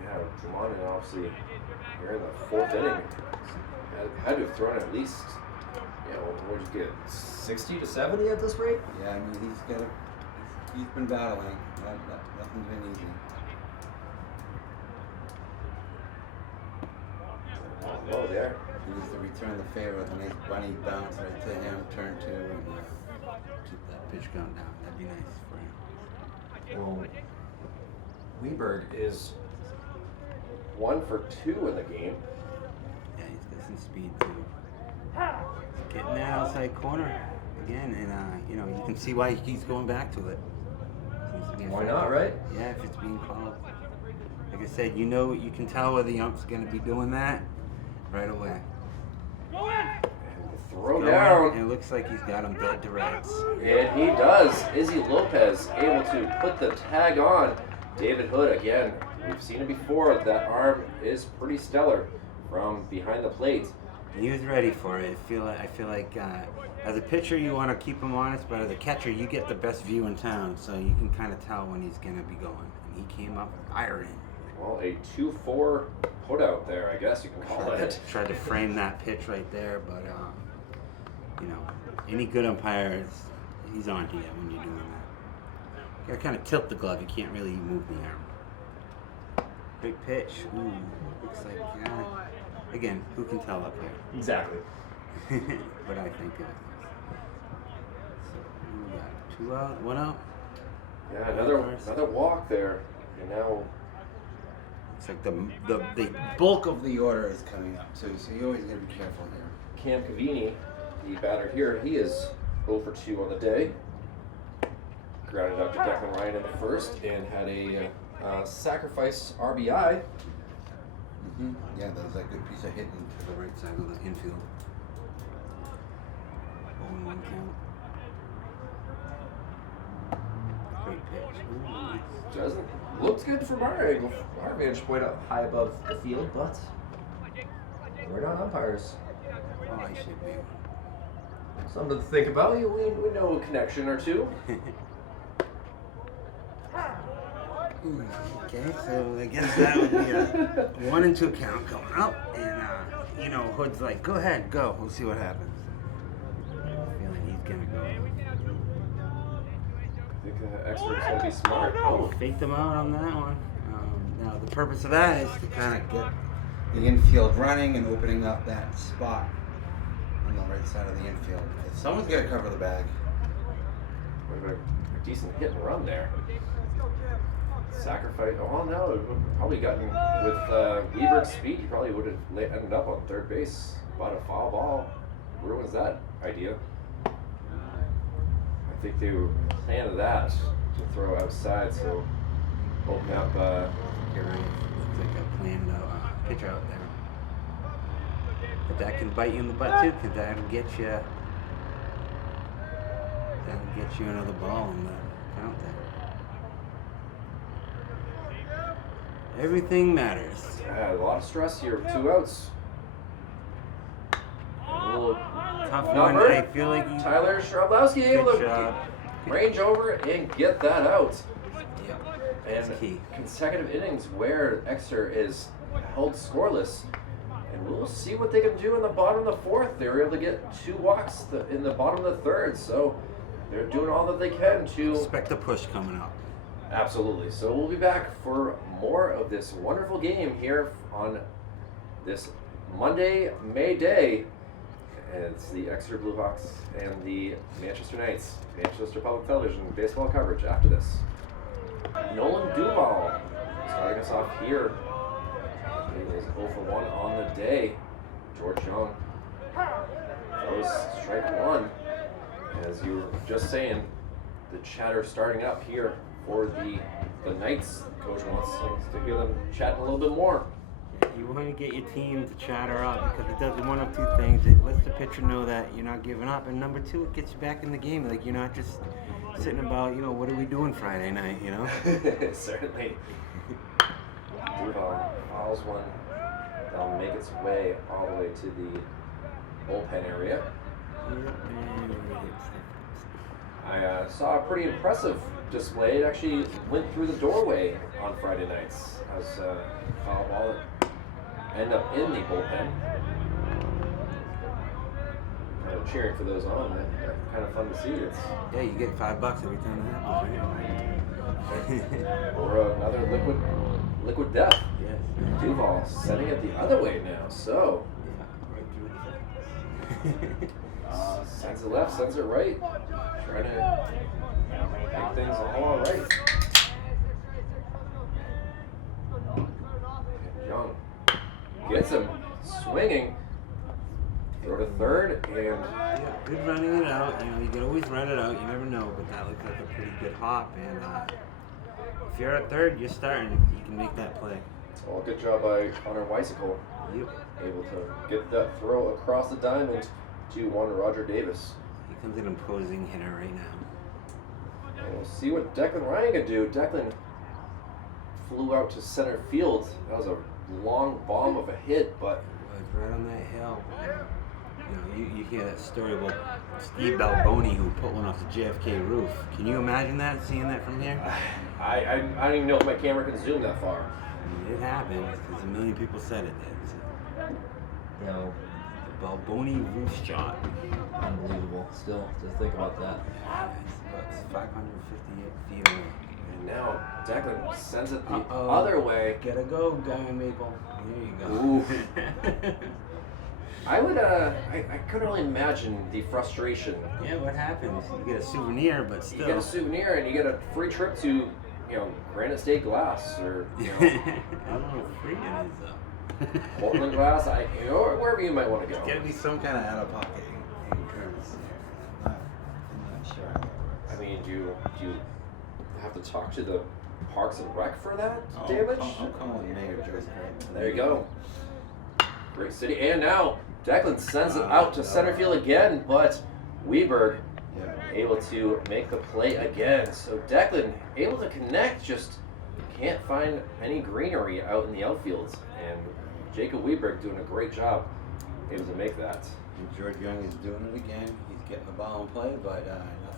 Yeah, Drummond obviously here in the fourth inning had to have thrown at least, what did you get, 60 to 70 at this rate? there. Yeah, I mean he's been battling. Nothing's been easy. Oh, there. He needs to return the favor with a nice bunny bounce right to him, turn two, and Keep that pitch count down. That'd be nice for him. Well, Weberg is 1 for 2 in the game. Yeah, he's got some speed too. Getting that outside corner again, and you can see why he's going back to it. Seems to be Why effective. not, right? Yeah, if it's being called. Like I said, you can tell where the ump's going to be doing that right away. Throw Going, down. and it looks like he's got him dead to rights. And he does. Izzy Lopez able to put the tag on. David Hood again. We've seen it before. That arm is pretty stellar from behind the plate. He was ready for it. I feel like as a pitcher you want to keep him honest, but as a catcher you get the best view in town, so you can kind of tell when he's going to be going. And he came up firing. Well, a 2-4 put out there, I guess you can call it. Tried to frame that pitch right there, but any good umpire, he's on to you when you're doing that. You gotta kind of tilt the glove. You can't really move the arm. Big pitch. Ooh, looks like again, who can tell up here? Exactly. But I think so we got 2 out, 1 out. Yeah, another walk there. And now It's like the bulk of the order is coming up too, so you always got to be careful here. Cam Cavini, the batter here, he is 0 for 2 on the day. Grounded out to Declan Ryan in the first and had a sacrifice RBI. Mm-hmm. Yeah, that was a good piece of hitting to the right side of the infield. 0-1 count. Great pitch. Ooh, Doesn't looks good from our angle. Our vantage point up high above the field, but we're not umpires. oh, I should be. Something to think about. We know a connection or two. Okay, so I guess that would be a 1 and 2 count going up, and Hood's like, go ahead, go. We'll see what happens. I have a feeling he's gonna go. I think the expert's gonna be smart. Oh, Faked them out on that one. Now the purpose of that is to kind of get the infield running and opening up that spot on the right side of the infield. Someone's got to cover the bag. a decent hit and run there. Sacrifice. Oh no, probably gotten with Weber's speed. He probably would have ended up on third base. But a foul ball ruins that idea. I think they were planning that to throw outside, so open up. You're right. Looks like a planned pitch out there. But that can bite you in the butt too, because that'll get you. That'll get you another ball in the count there. Everything matters. A lot of stress here. 2 outs. A little Tough number. one. I feel like you. Tyler Shrabowski able Good to job. range over and get that out. Yeah. and That's key. consecutive innings where Exeter is held scoreless. And we'll see what they can do in the bottom of the fourth. They were able to get 2 walks in the bottom of the third, so they're doing all that they can to... Expect a push coming up. Absolutely. So we'll be back for more of this wonderful game here on this Monday, May Day. It's the Exeter Bluehawks and the Manchester Knights. Manchester Public Television baseball coverage after this. Nolan Duval starting us off here. He is 0 for 1 on the day. George Young throws strike 1. As you were just saying, the chatter starting up here for the Knights. Coach wants to hear them chatting a little bit more. You want to get your team to chatter up because it does one of 2 things. It lets the pitcher know that you're not giving up, and number 2, it gets you back in the game. Like you're not just sitting about, what are we doing Friday night, Certainly. Duval fouls one. That'll make its way all the way to the bullpen area. I saw a pretty impressive display. It actually went through the doorway on Friday nights as foul ball end up in the bullpen. Cheering for those on. They're kind of fun to see. Yeah, you get $5 every time that happens, right? Or another liquid death. Yes. Duval sending it the other way now. So sends it left, sends it right. Trying to make things all right. And Young gets him swinging. Throw to third, and Yeah, good running it out. You can always run it out. You never know, but that looked like a pretty good hop. And if you're at third, you're starting. You can make that play. well, good job by Connor Weisicle. Yep. Able to get that throw across the diamond to one Roger Davis. He comes an imposing hitter right now. And we'll see what Declan Ryan can do. Declan flew out to center field. That was a long bomb of a hit, but It was right on that hill. You hear that story about Steve Balboni who put one off the JFK roof. Can you imagine that, seeing that from here? I don't even know if my camera can zoom that far. It happened because a million people said it did. No, The Balboni roof shot. unbelievable. Still, to think about that. It's 558 feet away. And now Declan sends it the Uh-oh. other way. Gotta go, Guy Maple. There you go. Ooh. I would, I couldn't really imagine the frustration. Yeah, what happens? You get a souvenir, but still. You get a souvenir and you get a free trip to, Granite State Glass or, I don't know if free it is though. Portland Glass, or wherever you might want to go. There's gotta be some kind of out-of-pocket incurrence there. I'm not sure how that works. I mean, do you have to talk to the Parks and Rec for that Oh, damage? I'm calling Mayor Joyce Grant. There you go. Great city. And now Declan sends it out to center field again, but Weberg Yeah. able to make the play again. So Declan able to connect, just can't find any greenery out in the outfield. And Jacob Weberg doing a great job able to make that. And George Young is doing it again. He's getting the ball in play, but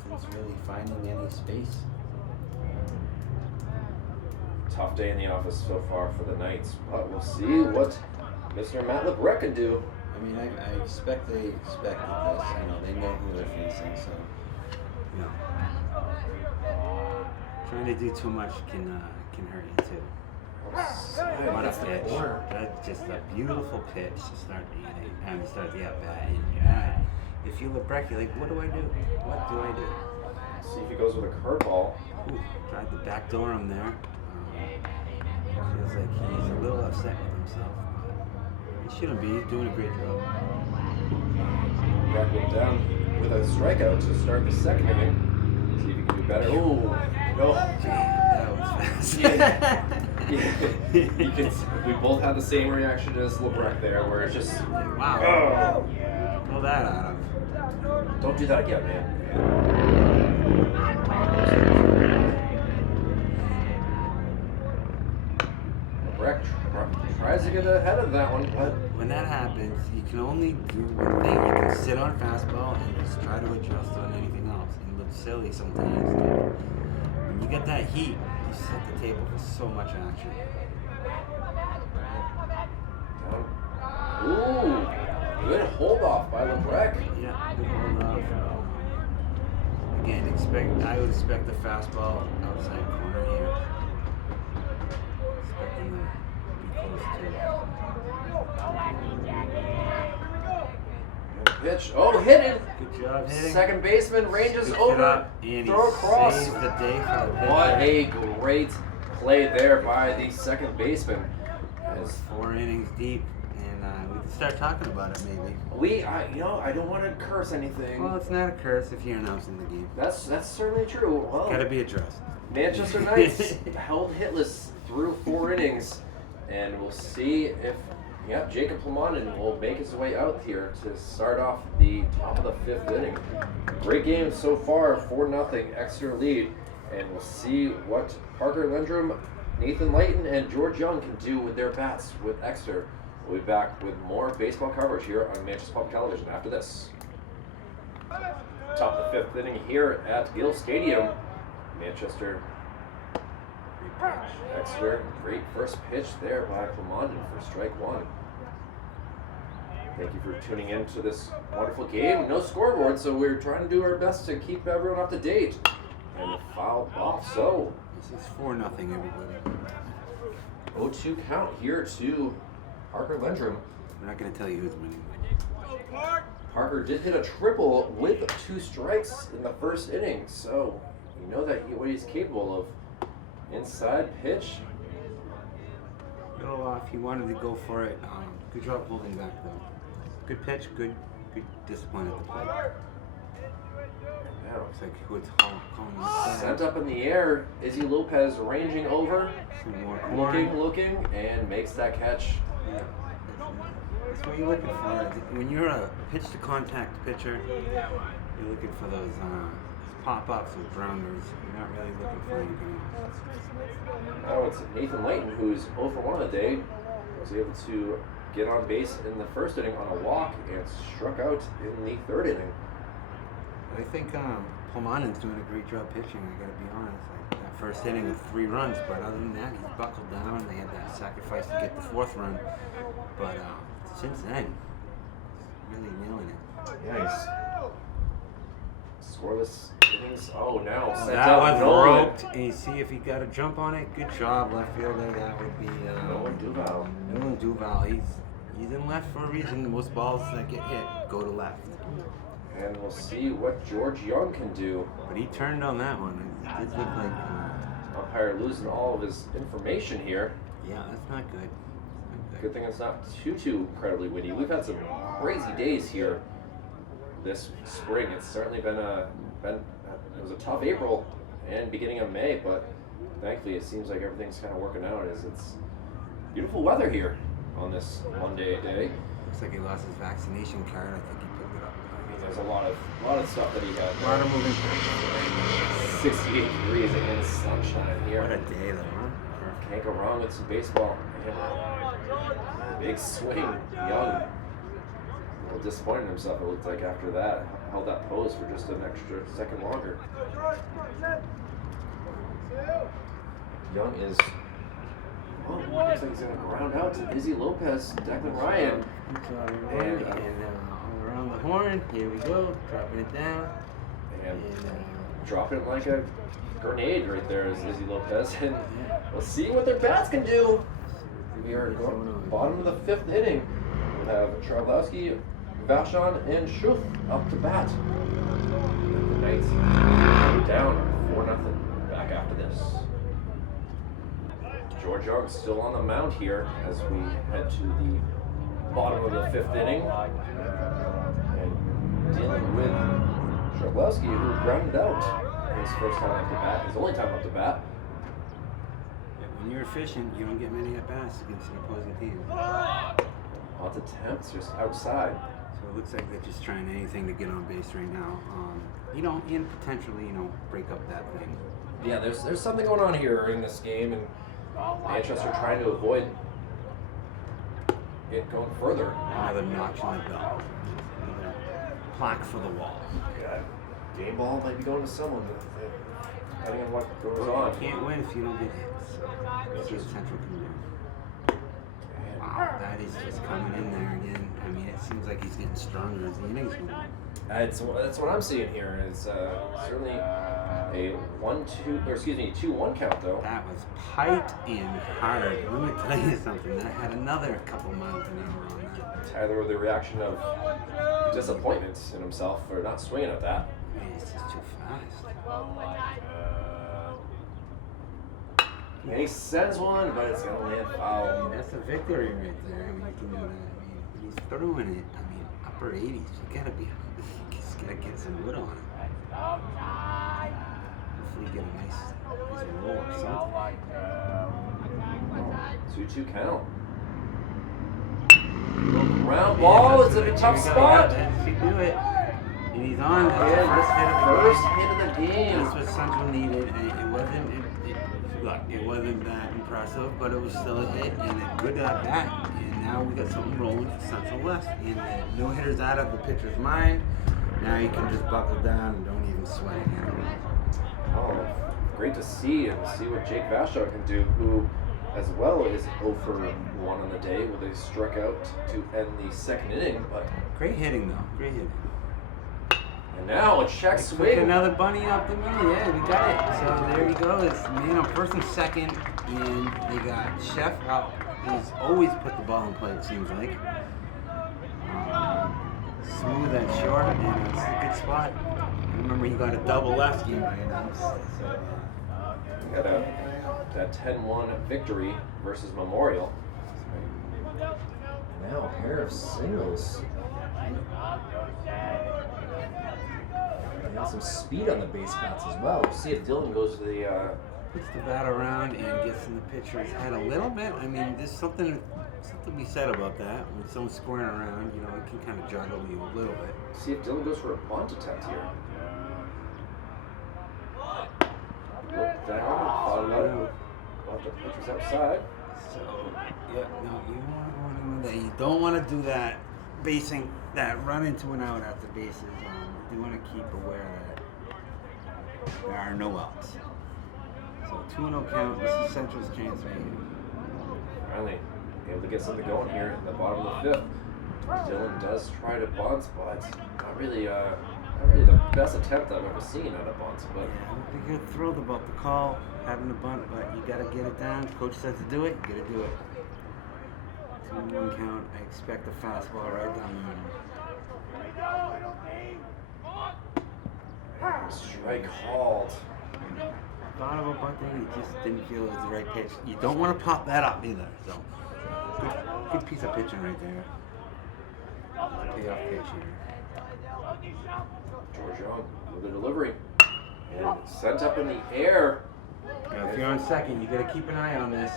nothing's really finding any space. Tough day in the office so far for the Knights, but we'll see what Mr. Matt LeBrecq can do. I mean, I expect they expected this. They know who they're facing, so. Trying to do too much can hurt you too. What a pitch. That's just a beautiful pitch to start the inning, and to start the at-bat. And if you look back, you're like, what do I do? What do I do? See if he goes with a curveball. Ooh, tried to backdoor him there. Feels like he's a little upset with himself. He shouldn't be. He's doing a great job. LeBrecq went down with a strikeout to start the second inning. See if he can do better. Ooh, no. That was fast. We both had the same reaction as LeBrecq there, where it's just, Wow. Pull that out of. don't do that again, man. LeBrecq tries to get ahead of that one, but When that happens, you can only do one thing. You can sit on fastball and just try to adjust on anything else. And it looks silly sometimes. When you get that heat, you set the table for so much action. Ooh, good hold off by LeBrec. Yeah, good hold off. Again, I would expect the fastball outside corner here. Expecting them to be close to. Pitch. Oh, hit it. Good job hitting. Second baseman ranges Scoops it over. up, and Throw he across. saves the day for the pitcher. What a great play there by the second baseman. As 4 innings deep, and we can start talking about it maybe. I don't want to curse anything. Well, it's not a curse if you're announcing the game. That's certainly true. Well, Got to be addressed. Manchester Knights held hitless through 4 innings, and we'll see if Jacob Plamanen will make his way out here to start off the top of the 5th inning. Great game so far, 4-0 Exeter lead, and we'll see what Parker Lindrum, Nathan Layton, and George Young can do with their bats with Exeter. We'll be back with more baseball coverage here on Manchester Public Television after this. Top of the 5th inning here at Gill Stadium. Manchester. Exeter, great first pitch there by Plamanen for strike 1. Thank you for tuning in to this wonderful game. No scoreboard, so we're trying to do our best to keep everyone up to date. And the foul off, so This is 4-0, everybody. 0-2 count here to Parker Lindrum. We're not going to tell you who's winning. Parker did hit a triple with 2 strikes in the first inning, so you know what he's capable of. Inside pitch. Little off. He wanted to go for it. Good job holding back, though. Good pitch. Good discipline at the plate. Now, Looks like who it's calling inside. sent up in the air. Izzy Lopez ranging over, Some more corn. looking, and makes that catch. Yeah. That's what you're looking for. When you're a pitch-to-contact pitcher, you're looking for those pop-ups with grounders. You're not really looking for anything else. Now it's Nathan Layton, who's 0 for 1 on the day, was able to get on base in the first inning on a walk and struck out in the 3rd inning. I think Plamanin's doing a great job pitching, I gotta be honest. Like, that first inning with 3 runs, but other than that, he's buckled down. They had that sacrifice to get the 4th run. But since then, he's really nailing it. Yeah, he's scoreless innings. Oh, now sent That out was Nolan. roped, and you see if he got a jump on it. Good job, left fielder. That would be Nolan Duval. Nolan Duval. He's in left for a reason. Most balls that get hit go to left. And we'll see what George Young can do. But he turned on that one. It did look like, Umpire losing all of his information here. yeah, that's not good. Good thing it's not too incredibly windy. We've had some crazy days here this spring. It's certainly it was a tough April and beginning of May, but thankfully it seems like everything's kind of working out as it's beautiful weather here on this Monday day. Looks like he lost his vaccination card. I think he picked it up. I mean, there's a lot of stuff that he had. A lot of moving parts. 68 degrees and sunshine here. What a day, though, huh? Can't go wrong with some baseball. Big swing, Young. A little disappointed in himself, it looked like, after that. Held that pose for just an extra second longer. Young is. Oh, looks like he's going to ground out to Izzy Lopez, Declan Ryan. And all around the horn. Here we go. Dropping it down. And dropping it like a grenade right there is Izzy Lopez. And we'll see what their bats can do. We are going bottom of the 5th inning. We'll have Charlowski, Vachon, and Schuth up to bat. The Knights down 4-0. Back after this. George Young still on the mound here as we head to the bottom of the 5th inning. And dealing with Charlowski, who grounded out his first time up to bat, his only time up to bat. When you're efficient, you don't get many at-bats against the opposing team. Lots of attempts just outside. So it looks like they're just trying anything to get on base right now. And potentially, break up that thing. Yeah, there's something going on here in this game, and Manchester trying to avoid it going further. Another notch on the belt. Another plaque for the wall. God, game ball might be going to someone. depending on what goes You on. can't win if you don't get hits. That's what Central can do. Wow, that is just coming in there again. I mean, it seems like he's getting stronger as the innings go on. That's what I'm seeing here. Is certainly a 2-1 count though. That was piped in hard. Let me tell you something. That had another couple miles an hour on that. Tyler with the reaction of disappointment in himself for not swinging at that. Man, it's just too fast. And he sends one, but it's gonna land I foul. mean, that's a victory right there. I mean, you can do that. I mean, when he's throwing it, I mean, upper 80s, you gotta be, you just gotta get some wood on it. Hopefully get a nice roll or something. 2-2 count. Round ball is in a tough spot. That's you do it. And he's on. That's And the first hit of the game. That's what Central needed. And it wasn't. Look, it wasn't that impressive, but it was still a hit and a good at bat. And now we got something rolling for Central West. And no hitters out of the pitcher's mind. Now you can just buckle down and don't even sweat again. Oh, great to see and see what Jake Vashaw can do, who as well is 0 for 1 on the day with a strikeout to end the second inning. But Great hitting though. Great hitting. and now a check Pick swing. another bunny up the middle. Yeah, we got it. So there you go. It's man on first and second, and they got Chef out. He's always put the ball in play. It seems like smooth and short, and it's a good spot. I remember he got a double last game I announced. So, Got that 10-1 victory versus Memorial. Now a pair of singles. And some speed on the base paths as well. See if Dylan goes to the. puts the bat around and gets in the pitcher's head a little bit. I mean, there's something to be said about that. When someone's squaring around, you know, it can kind of juggle you a little bit. See if Dylan goes for a bunt attempt here. Look down, thought about it. Left the pitcher's outside. So, yeah, no, you want to that. You don't want to do that, basing that run into an out at the bases. You want to keep aware that there are no outs. So 2-0 count. This is Central's chance right here. Finally able to get something going here in the bottom of the fifth. Dylan does try to bunt, but not really the best attempt I've ever seen on a bunt. But Yeah, I don't think you're thrilled about the call, having the bunt, but you got to get it down. Coach says to do it, you got to do it. 2-1 count. I expect a fastball right down the middle. strike called. Thought about bunting, you just didn't feel it was the right pitch. You don't want to pop that up either. So, good piece of pitching right there. Payoff pitch here. George Young with the delivery and sent up in the air. Now, if you're on second, you got to keep an eye on this.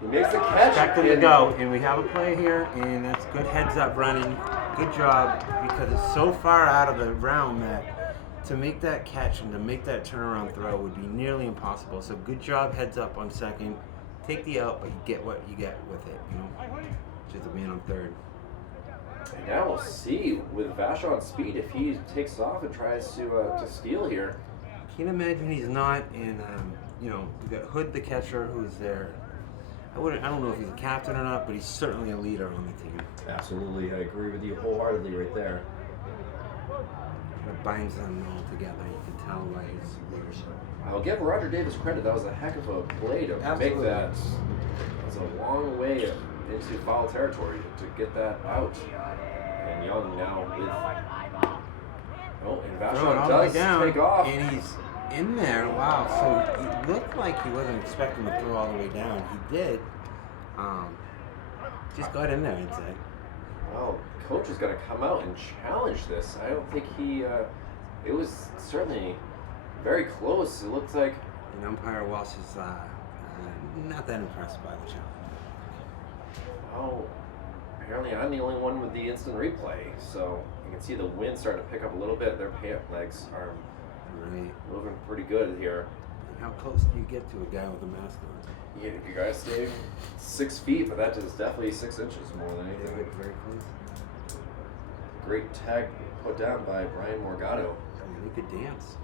He makes the catch. Expect him to go, and we have a play here, and that's good heads up running. Good job, because it's so far out of the realm that to make that catch and to make that turnaround throw would be nearly impossible. So good job, heads up on second. Take the out, but you get what you get with it, you know. Just a man on third. And now we'll see with Vashaw on speed if he takes off and tries to steal here. Can't imagine he's not. And you know, we got Hood, the catcher, who's there. I don't know if he's a captain or not, but he's certainly a leader on the team. Absolutely, I agree with you wholeheartedly right there. Kind of binds them all together. You can tell by his leadership. I'll give Roger Davis credit. That was a heck of a play to make Absolutely. that. It was a long way into foul territory to get that out. And Young now with. Oh, and Throw it Vashaw all the way does down, take off. and he's in there. Wow! So it looked like he wasn't expecting to throw all the way down. He did. Just got in there, I'd say. Well, coach is going to come out and challenge this. I don't think he. It was certainly very close. It looks like. And umpire Walsh is not that impressed by the challenge. Oh, apparently I'm the only one with the instant replay. So you can see the wind starting to pick up a little bit. Their pant legs are Right. moving pretty good here. And how close do you get to a guy with a mask on? Yeah, you guys stay 6 feet, but that is definitely 6 inches more than They anything. look very close. Great tag put down by Brian Morgado. I mean, they could dance.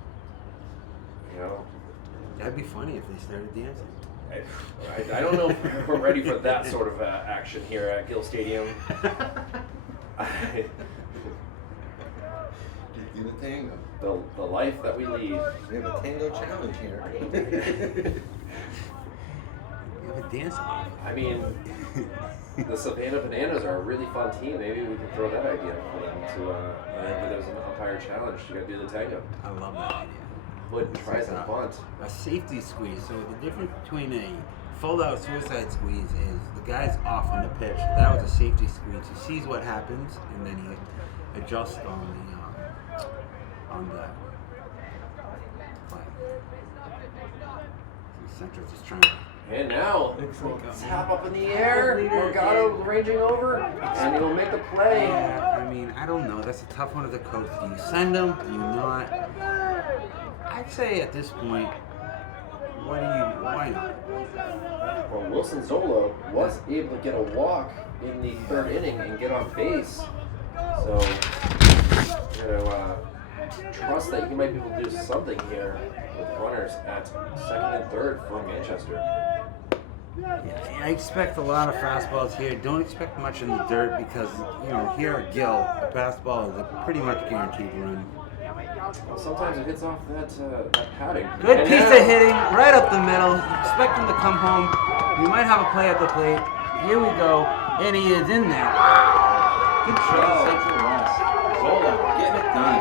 You know, That'd be funny if they started dancing. I don't know if we're ready for that sort of action here at Gill Stadium. Just do the tango. The life that we lead. We have a tango challenge here. We have a dance off. I mean, the Savannah Bananas are a really fun team. Maybe we can throw that idea for them to, whenever there's an umpire challenge, you gotta do the tango. I love that idea. Wood tries to bunt. A safety squeeze. So the difference between a fold-out suicide squeeze is the guy's off on the pitch. That was a safety squeeze. He sees what happens and then he adjusts on the play. So Central's just trying to. And now, tap up in the air. Morgado ranging over, and he'll make the play. Yeah, I mean, I don't know. That's a tough one to the coach. Do you send him? Do you not? I'd say at this point, why not? Well, Wilson Zola was able to get a walk in the third inning and get on base. So, you know, trust that he might be able to do something here with runners at second and third for Manchester. Yeah, I expect a lot of fastballs here. Don't expect much in the dirt because, you know, here at Gill, a fastball is a pretty much guaranteed run. Well, sometimes it hits off that padding. Good piece of hitting, right up the middle. Expect him to come home. We might have a play at the plate. Here we go, and he is in there. Good job. Central West. Zola, getting it done.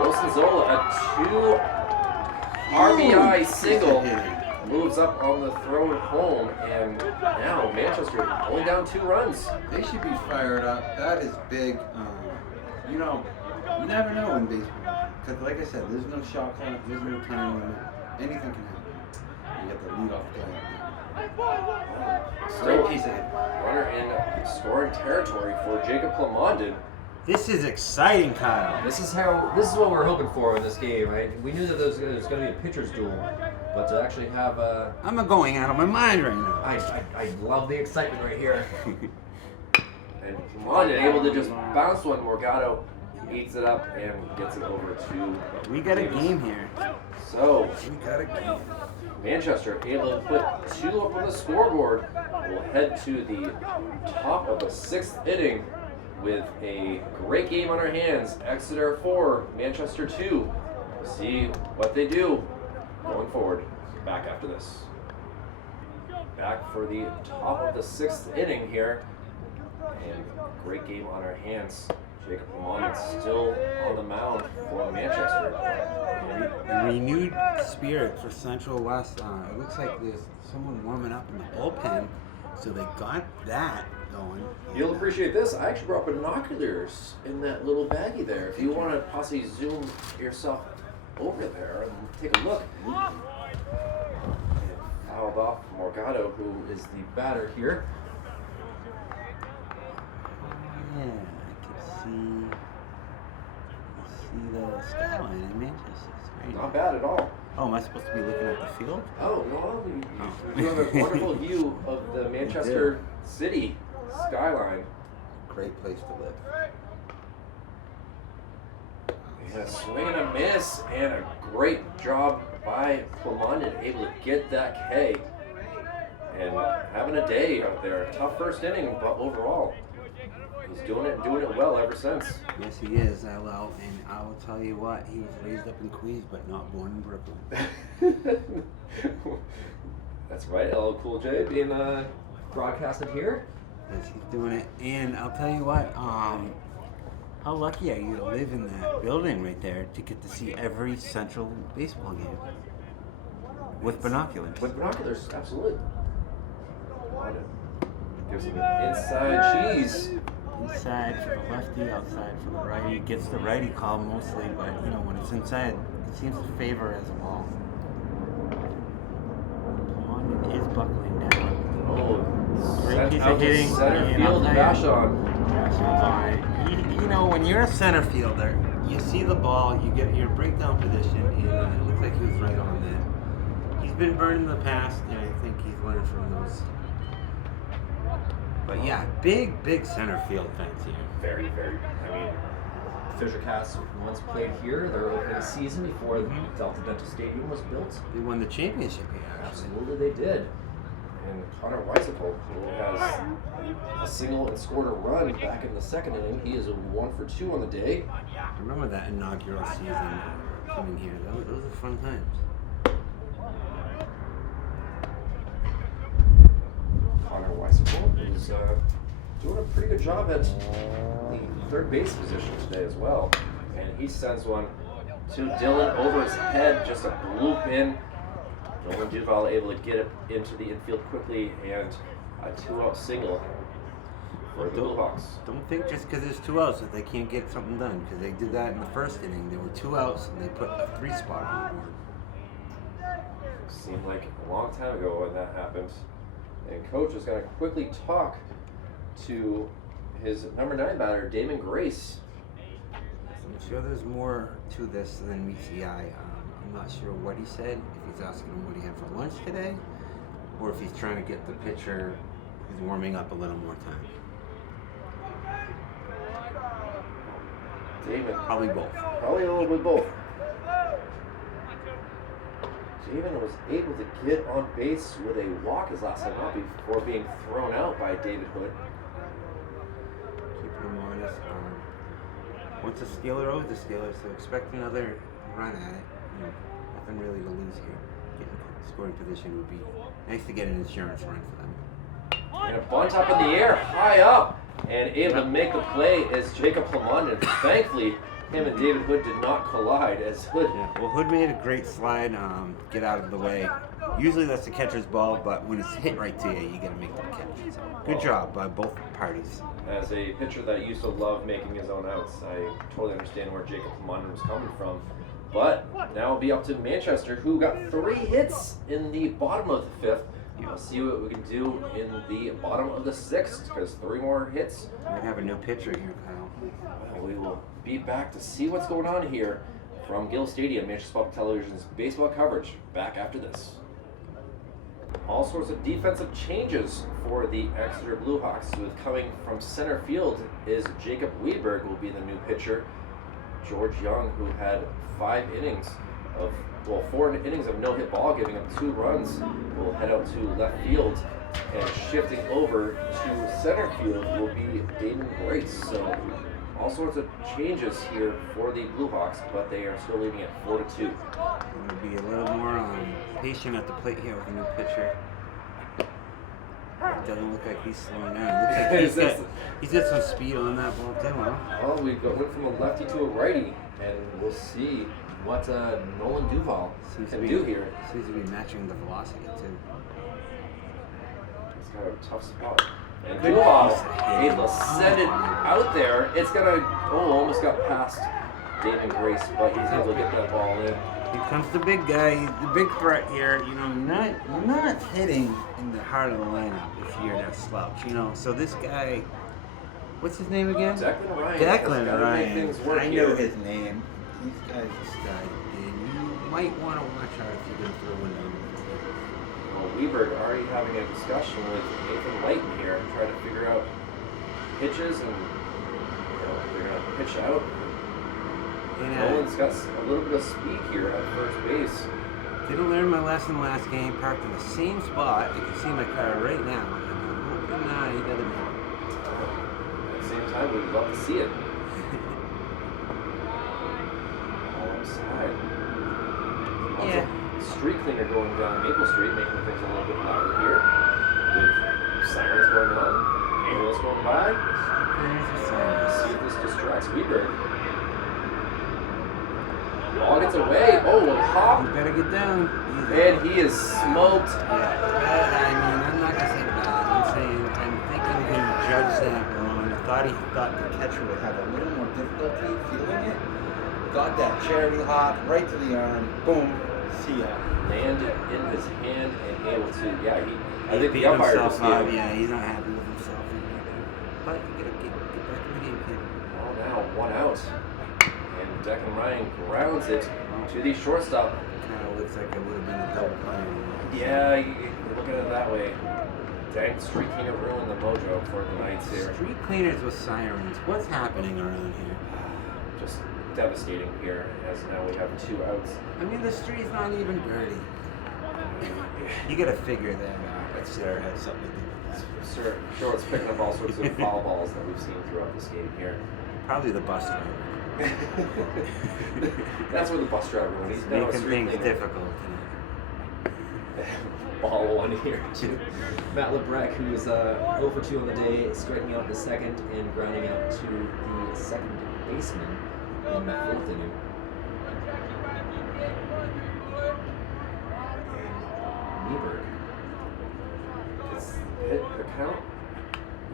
Wilson Zola, a 2 RBI single, moves up on the throw home, and now Manchester only down 2 runs. They should be fired up. That is big. You know, you never know in baseball. Because like I said, there's no shot clock, there's no time limit. Anything can happen. You get the lead off guy. Great piece of hitting. Runner in scoring territory for Jacob Plamondon. This is exciting, Kyle. This is what we're hoping for in this game, right? We knew that there was going to be a pitcher's duel, but to actually have I'm going out of my mind right now. I love the excitement right here. And Plamondon able to just bounce one. Morgado eats it up and gets it over to We got a Davis. game here. So, We got a game. Manchester able to put 2 up on the scoreboard. We'll head to the top of the 6th inning with a great game on our hands. Exeter 4, Manchester 2. We'll see what they do going forward. Back after this. Back for the top of the 6th inning here. And great game on our hands. Jacob Plamondon still on the mound for Manchester. Renewed spirit for Central West. It looks like there's someone warming up in the bullpen, so they got that going. You'll appreciate this. I actually brought binoculars in that little baggie there. If you want to possibly zoom yourself over there and take a look. Fouled off Morgado, who is the batter here. Yeah, I can see the skyline in Manchester. It's great. Not bad at all. Oh, am I supposed to be looking at the field? Oh, no, you have a wonderful view of the Manchester City skyline. Great place to live. And a swing and a miss, and a great job by Plamondon, able to get that K. And having a day out there. Tough first inning, but overall, he's doing it and doing it well ever since. Yes, he is, LL. And I will tell you what, he was raised up in Queens, but not born in Brooklyn. That's right, LL Cool J being Broadcasted here. Yes, he's doing it. And I'll tell you what, how lucky are you to live in that building right there to get to see every Central baseball game with binoculars? with binoculars, absolutely. Gives him an inside cheese. Inside for the lefty, outside for the righty. Gets the righty call mostly, but you know when it's inside, it seems to favor as a ball. Plamondon is buckling down. Oh, Great piece out of to hitting. center and field, I'll tell you, Vashon. Vashon's on it. You know, when you're a center fielder, you see the ball, you get your breakdown position, and it looks like he was right on that. He's been burned in the past, and I think he's learned from those. But yeah, big center field fence here. Very, very, I mean, Fisher Cats once played here. Their opening season before the Delta Dentist Stadium was built. They won the championship here, actually. Absolutely, they did. And Connor Weisicle, who has a single and scored a run back in the second inning. He is a 1 for 2 on the day. I remember that inaugural season coming here. Those were fun times. Connor Weisicle is doing a pretty good job at the third base position today as well. And he sends one to Dylan over his head, just a bloop in. Nolan Duval able to get it into the infield quickly, and a 2-out single for the Blue Hawks. Don't think just because there's 2 outs that they can't get something done, because they did that in the first inning. There were 2 outs and they put a 3 spot on the board. Seemed like a long time ago when that happened. And Coach is going to quickly talk to his number 9 batter, Damon Grace. I'm sure there's more to this than meets the eye. I'm not sure what he said, if he's asking him what he had for lunch today, or if he's trying to get the pitcher who's warming up a little more time. Damon. Probably both. Probably a little bit both. Damon was able to get on base with a walk his last time out before being thrown out by David Hood. Keeping him honest. Once a stealer owes the Steelers, so expect another run at it. Nothing really to lose here. Getting scoring position would be nice to get an insurance run for them. And a bunt up in the air, high up, and able to make the play is Jacob Clement. And thankfully, him and David Hood did not collide as Hood. Yeah, well, Hood made a great slide, get out of the way. Usually that's the catcher's ball, but when it's hit right to you, you got to make the catch. So good job by both parties. As a pitcher that used to love making his own outs, I totally understand where Jacob Clement was coming from. But now it'll be up to Manchester, who got 3 hits in the bottom of the 5th. We'll see what we can do in the bottom of the 6th, because 3 more hits. We have a new pitcher here, Kyle. We will be back to see what's going on here from Gill Stadium, Manchester Public Television's baseball coverage. Back after this. All sorts of defensive changes for the Exeter Blue Hawks. With coming from center field is Jacob Weidberg, will be the new pitcher. George Young, who had 4 innings of no-hit ball, giving up 2 runs, will head out to left field. And shifting over to center field will be Damon Grace. So all sorts of changes here for the Blue Hawks, but they are still leading at 4-2. Going to be a little more patient at the plate here with a new pitcher. It doesn't look like he's slowing down. It looks like he's got some speed on that ball too, huh? Well, we went from a lefty to a righty, and we'll see what Nolan Duval can do here. Seems to be matching the velocity too. He's got a tough spot. And Duval able to send it out there. It's gonna almost got past Damon Grace, but he's able to get that ball in. Here comes the big guy, the big threat here. You know, you're not hitting in the heart of the lineup if you're that slouch. You know, so this guy, what's his name again? Declan Ryan. Declan Ryan. Make things work I here. know his name. These guys are stud, and you might want to watch out if you're gonna throw one down. Well, Weberg already having a discussion with Nathan Lighton here, trying to figure out pitches and they're gonna pitch out. Nolan's got a little bit of speed here at first base. Didn't learn my lesson last game. Parked in the same spot. You can see my car right now. And I'm hoping he doesn't know. At the same time, we'd love to see it. All outside. Yeah. Street cleaner going down Maple Street, making things a little bit louder here. With sirens going on, ambulance going by. Let's see if this distracts Weberg. Ball gets away. Oh, a hop. You better get down. And he is smoked. I'm not gonna say bad. I'm saying I'm thinking he judged that wrong. He thought the catcher would have a little more difficulty feeling it. Got that charity hop right to the arm. Boom. See ya. Landed in his hand and able to, I think Beat the umpire himself just up. gave Yeah, he's not happy with himself. But you gotta get back in the game, kid. Well, now 1 out. And Declan Ryan grounds it to the shortstop. Kind of looks like it would have been a double play. Yeah, you look at it that way. Dang, street cleaner ruined the mojo for the Knights here. Street cleaners with sirens. What's happening around here? just devastating here, as now we have 2 outs. I mean, the street's not even dirty. You gotta figure that Exeter has something to do with that. Sure, it's picking up all sorts of foul balls that we've seen throughout this game here. Probably the bus driver. That's where the bus driver went. He's now a Making street things cleaner. difficult tonight. Ball 1 here too. Matt LeBrec, who is 0 for 2 on the day, striking out in the second and grounding out to the second baseman in the 4th inning. Nieberg. It's hit the count.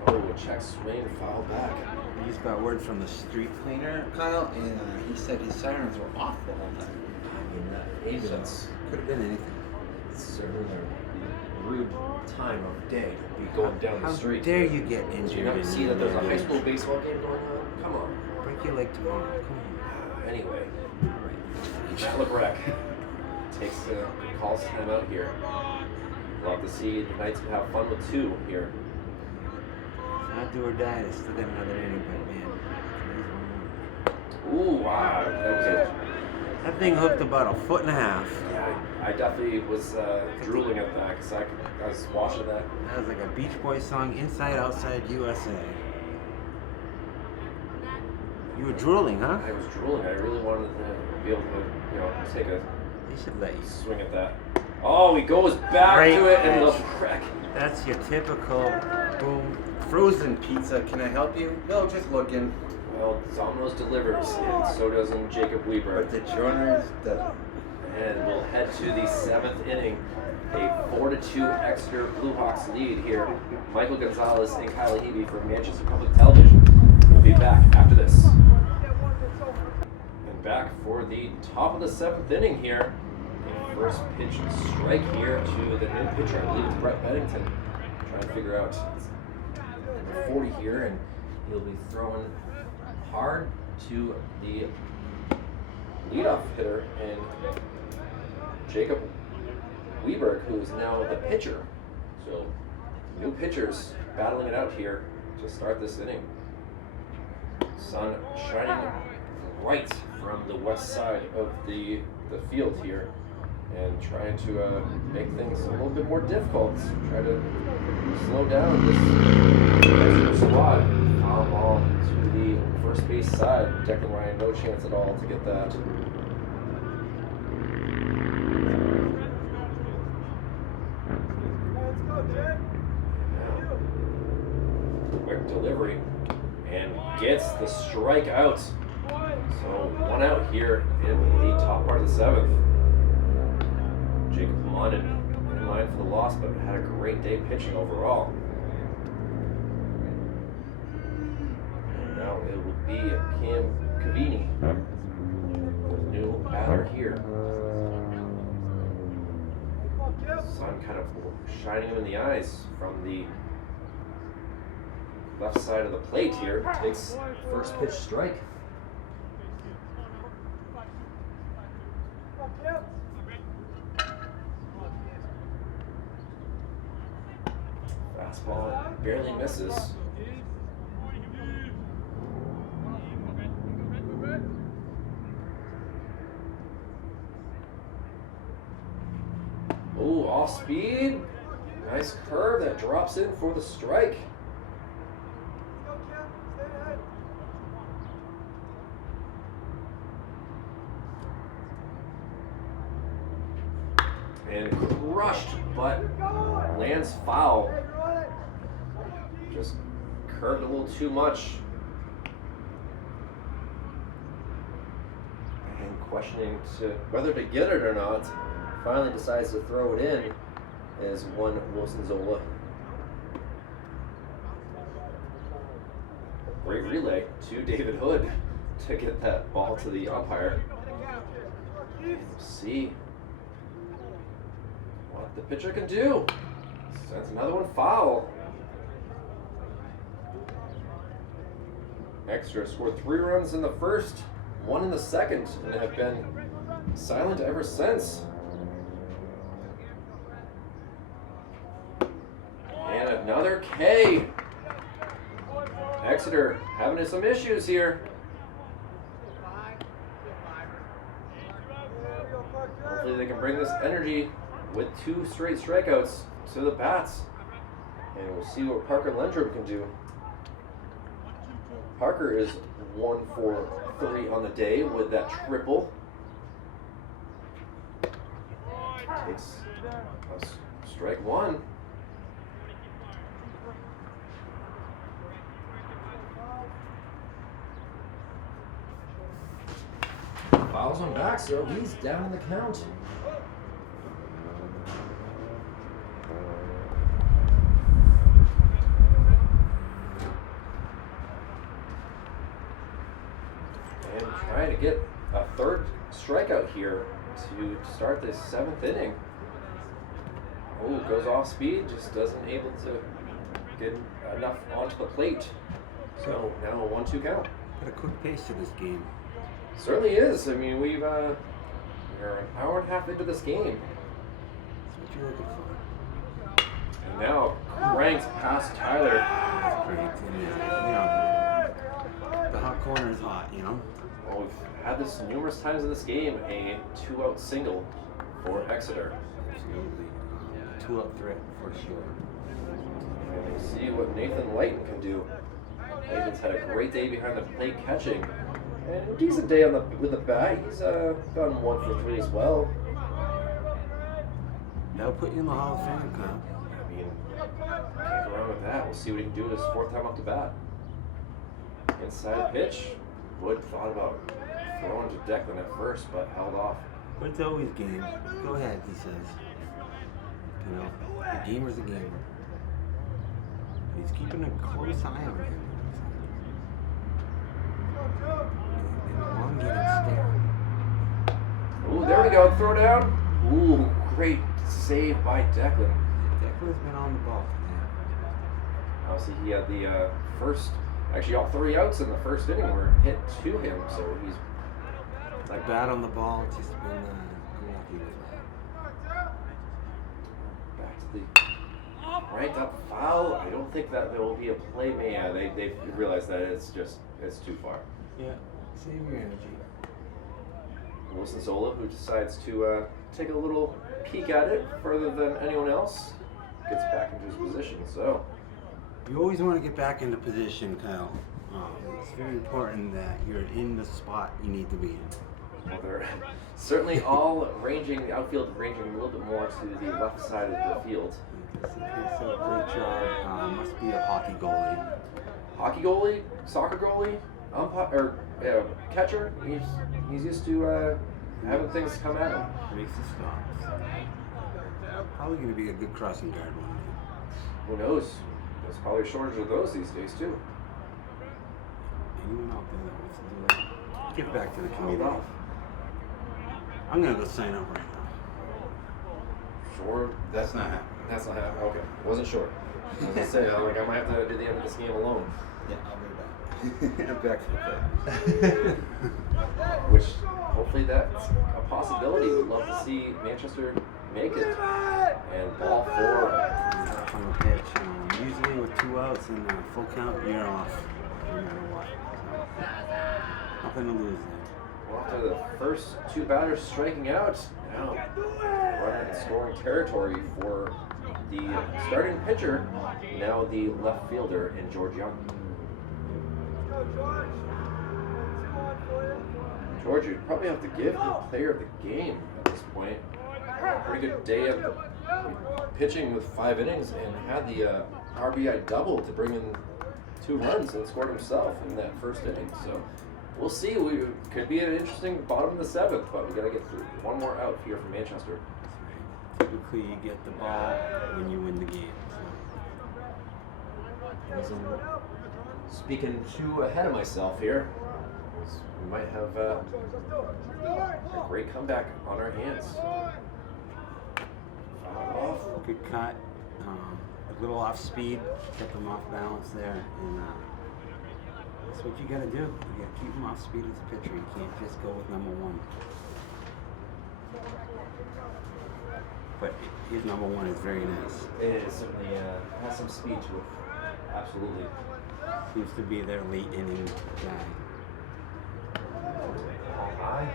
Oh, a check swing, foul back. We just got word from the street cleaner. Kyle, and he said his sirens were off the whole time. I mean, that ambulance. Could have been anything. It's certainly a rude Time of day to be going down the How street. dare you get Do injured? you never in see the that there's a middle high of school the- baseball game going on? Come on. Break your leg tomorrow. Come Anyway, on. All right. Matt LeBrec takes calls time out here. Love to see the Knights have fun with 2 here. It's not do or die. They still got another inning, but man. Ooh, wow. That was it. That thing hooked about a foot and a half. Yeah, I definitely was drooling at that because I was watching that. That was like a Beach Boys song, Inside Outside USA. You were drooling, huh? I was drooling. I really wanted to be able to, take a They should let you. swing at that. Oh, he goes back Right to it and edge. LeBrec. That's your typical boom. Frozen pizza, can I help you? No, just looking. Well, Domino's delivers, and so does Jacob Weber. But the joiners doesn't. And we'll head to the 7th inning. A 4-2 Exeter Blue Hawks lead here. Michael Gonzalez and Kyle Hebe from Manchester Public Television. We'll be back after this. And back for the top of the 7th inning here. A first pitch strike here to the new pitcher. I believe it's Brett Bennington. Trying to figure out number 40 here, and he'll be throwing hard to the leadoff hitter and Jacob Weber, who is now the pitcher. So, new pitchers battling it out here to start this inning. Sun shining right from the west side of the field here, and trying to make things a little bit more difficult. Try to slow down this Exeter squad. Foul ball to the first base side. Declan Ryan, no chance at all to get that. Quick delivery and gets the strikeout. So 1 out here in the top part of the 7th. Jacob London in line for the loss, but had a great day pitching overall. And now it will be Cam Cavini, the new batter here. Sun kind of shining him in the eyes from the left side of the plate here. Takes First pitch strike. fastball, barely misses. Oh, off speed. Nice curve that drops in for the strike. And crushed, but lands foul. Just curved a little too much. And questioning to whether to get it or not. Finally decides to throw it in as one Wilson Zola. Great relay to David Hood to get that ball to the umpire. We'll see what the pitcher can do. Sends another one foul. Exeter scored 3 runs in the first, 1 in the second, and have been silent ever since. And another K. Exeter having some issues here. bring this energy with 2 straight strikeouts to the bats. And we'll see what Parker Lendrum can do. Parker is 1 for 3 on the day with that triple. Takes a strike 1. Fouls him back, so he's down in the count. And trying to get a 3rd strikeout here to start this 7th inning. Oh, goes off speed, just doesn't able to get enough onto the plate. So now a 1-2 count. Got a quick pace to this game. Certainly is. I mean, we're an hour and a half into this game. That's what you're looking for. And now cranks past Tyler. That's great. And, you know, the hot corner is hot, you know? Well, we've had this numerous times in this game, a 2-out single for Exeter. Absolutely. 2-out threat for sure. And we'll see what Nathan Lighton can do. Nathan's had a great day behind the plate catching. And a decent day with the bat. He's gone 1 for 3 as well. That'll put you in the Hall of Fame, Kyle. I mean, can't go wrong with that. We'll see what he can do his 4th time up to bat. Inside pitch. Wood thought about throwing to Declan at first, but held off. But it's always game. Go ahead, he says. You know, a gamer's a gamer. He's keeping a close eye on him. Ooh, there we go. Throw down. Ooh, great save by Declan. Declan's been on the ball today. Obviously, he had the first, actually all 3 outs in the first inning were hit to him, so he's Like bat on the ball, it's just been unlucky with that. back to the ranked up foul. I don't think that there will be a play made. Yeah, they realized that it's too far. Yeah, save your energy. Wilson Zola, who decides to take a little peek at it further than anyone else, gets back into his position. So You always want to get back into position, Kyle. It's very important that you're in the spot you need to be in. well, they're certainly all ranging, outfield ranging a little bit more to the left side of the field. It's a great job. Must be a hockey goalie. Hockey goalie, soccer goalie, umpire, or catcher. He's used to having things come at him. Makes the stops. Probably going to be a good crossing guard one day. Who knows? There's probably a shortage of those these days too. Anyone out there that wants to do that, give back to the community. Hold off. I'm going to go sign up right now. Sure. That's not happening. That's not happening. Okay. Wasn't sure. I was gonna say, I might have to do the end of this game alone. Yeah, I'll be back. I'm back for the play. Which, hopefully that's a possibility. We'd love to see Manchester make it. And ball 4. On the pitch. Usually with 2 outs and full count, you're off. No matter what. So, nothing to lose there. Well, after the first 2 batters striking out, now running in scoring territory for the starting pitcher, now the left fielder in George Young. George, you'd probably have to give the player of the game at this point. Pretty good day of pitching with 5 innings and had the RBI double to bring in 2 runs and scored himself in that first inning. So we'll see. We could be an interesting bottom of the 7th, but we got to get through 1 more out here from Manchester. Typically, you get the ball when you win the game. Speaking too ahead of myself here, we might have a great comeback on our hands. Foul off. Good cut. A little off speed, kept them off balance there, and that's what you got to do. You got to keep them off speed as a pitcher. You can't just go with number 1. But his number 1 is very nice. It is certainly has some speed to it. Absolutely. Seems to be their late inning guy. High.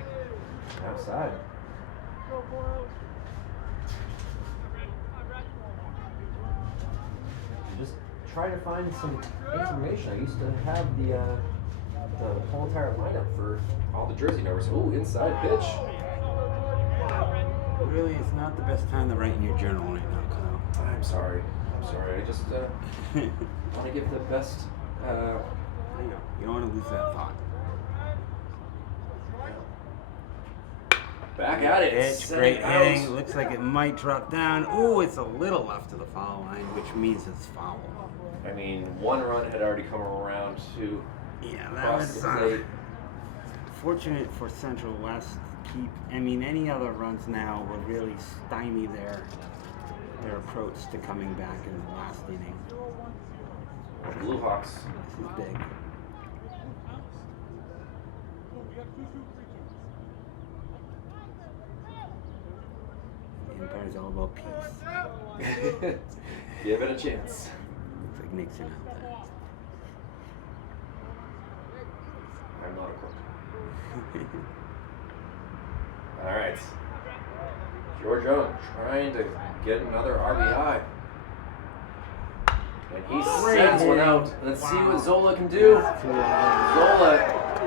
Outside. Just try to find some information. I used to have the whole entire lineup for. All the jersey numbers. Ooh, inside pitch. Really, it's not the best time to write in your journal right now, Kyle. I'm sorry. I just want to give the best. I know. You don't want to lose that thought. Back at it. Pitch, great hitting. Looks like it might drop down. Oh, it's a little left of the foul line, which means it's foul. I mean, one run had already come around to Yeah, that cross was the plate. fortunate for Central West to keep. I mean, any other runs now would really stymie their approach to coming back in the last inning. Blue Hawks. This is big. The Empire's all about peace. Give it a chance. Looks like Nixon out there. I'm not a crook. All right. George Young trying to get another RBI. And he sends one out. Let's see what Zola can do. Zola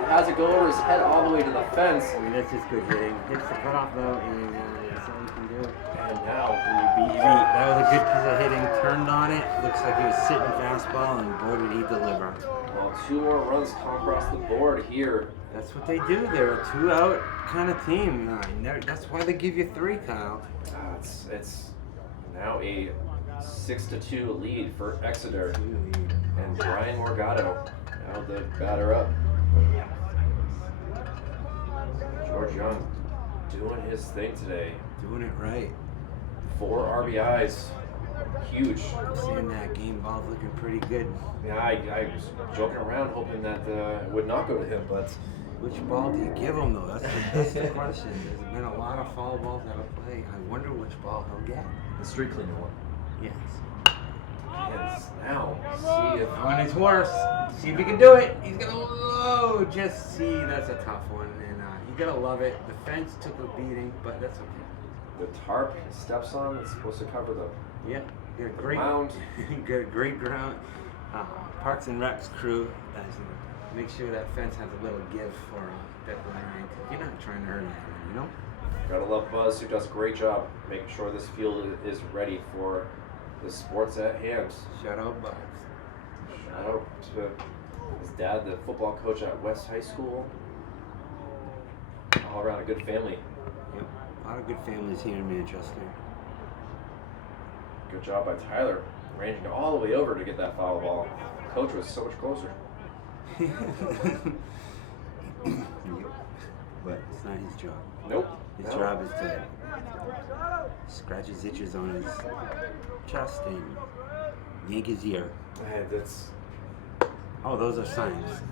has it go over his head all the way to the fence. I mean, that's just good hitting. Hits the cutoff though, and that's all you can do. And now, That was a good piece of hitting. Turned on it. Looks like he was sitting fastball, and boy did he deliver. well, 2 more runs come across the board here. That's what they do. They're a 2-out kind of team. That's why they give you 3, Kyle. It's now a 6-2 lead for Exeter. And Brian Morgado, now the batter up. George Young doing his thing today. Doing it right. 4 RBIs. Huge. I'm seeing that game ball's looking pretty good. Yeah, I was joking around hoping that it would not go to him, but Which ball do you give him, though? That's the question. There's been a lot of foul balls out of play. I wonder which ball he'll get. The street cleaner one. Yes. yes, now see if When it's worse, see if he can do it. He's gonna just see. That's a tough one, and you gotta love it. The fence took a beating, but that's okay. the tarp he steps on is supposed to cover the Yeah, get a great mound. get a great ground. Parks and Recs crew, make sure that fence has a little give for that line. You're not trying to hurt anyone, you know. Gotta love Buzz, who does a great job making sure this field is ready for the sports at hand. Shout out, Bugs. Shout out to his dad, the football coach at West High School. All around a good family. Yep, a lot of good families here in Manchester. Good job by Tyler, ranging all the way over to get that foul ball. Coach was so much closer. But it's not his job. Nope. His No. job is to scratch his itches on his chest and yank his ear. And it's Oh, those are signs.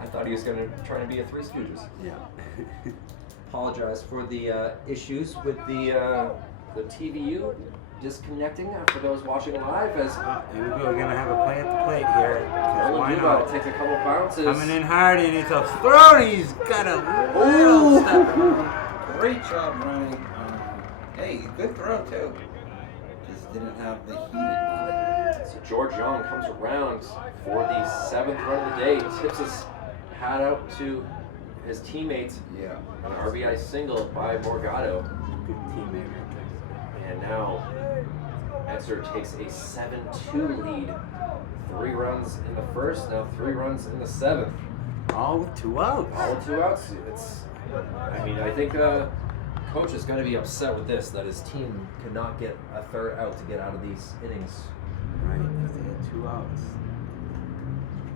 I thought he was going to try to be a Three Stooges. Yeah. Apologize for the issues with the TVU disconnecting for those watching live as Here we go. We're gonna have a play at the plate here. 'Cause why Olajuwon not? takes a couple bounces. Coming in hard and it's a throw. He's got a little step. Great job running. Hey, good throw too. Just didn't have the heat it needed. So George Young comes around for the 7th run of the day, tips his hat out to his teammates. Yeah. An RBI single by Morgado. Good teammate. And now Exeter takes a 7-2 lead. 3 runs in the first, now 3 runs in the 7th. All with 2 outs. All 2 outs. I think coach is going to be upset with this, that his team could not get a 3rd out to get out of these innings. Right, if they had 2 outs.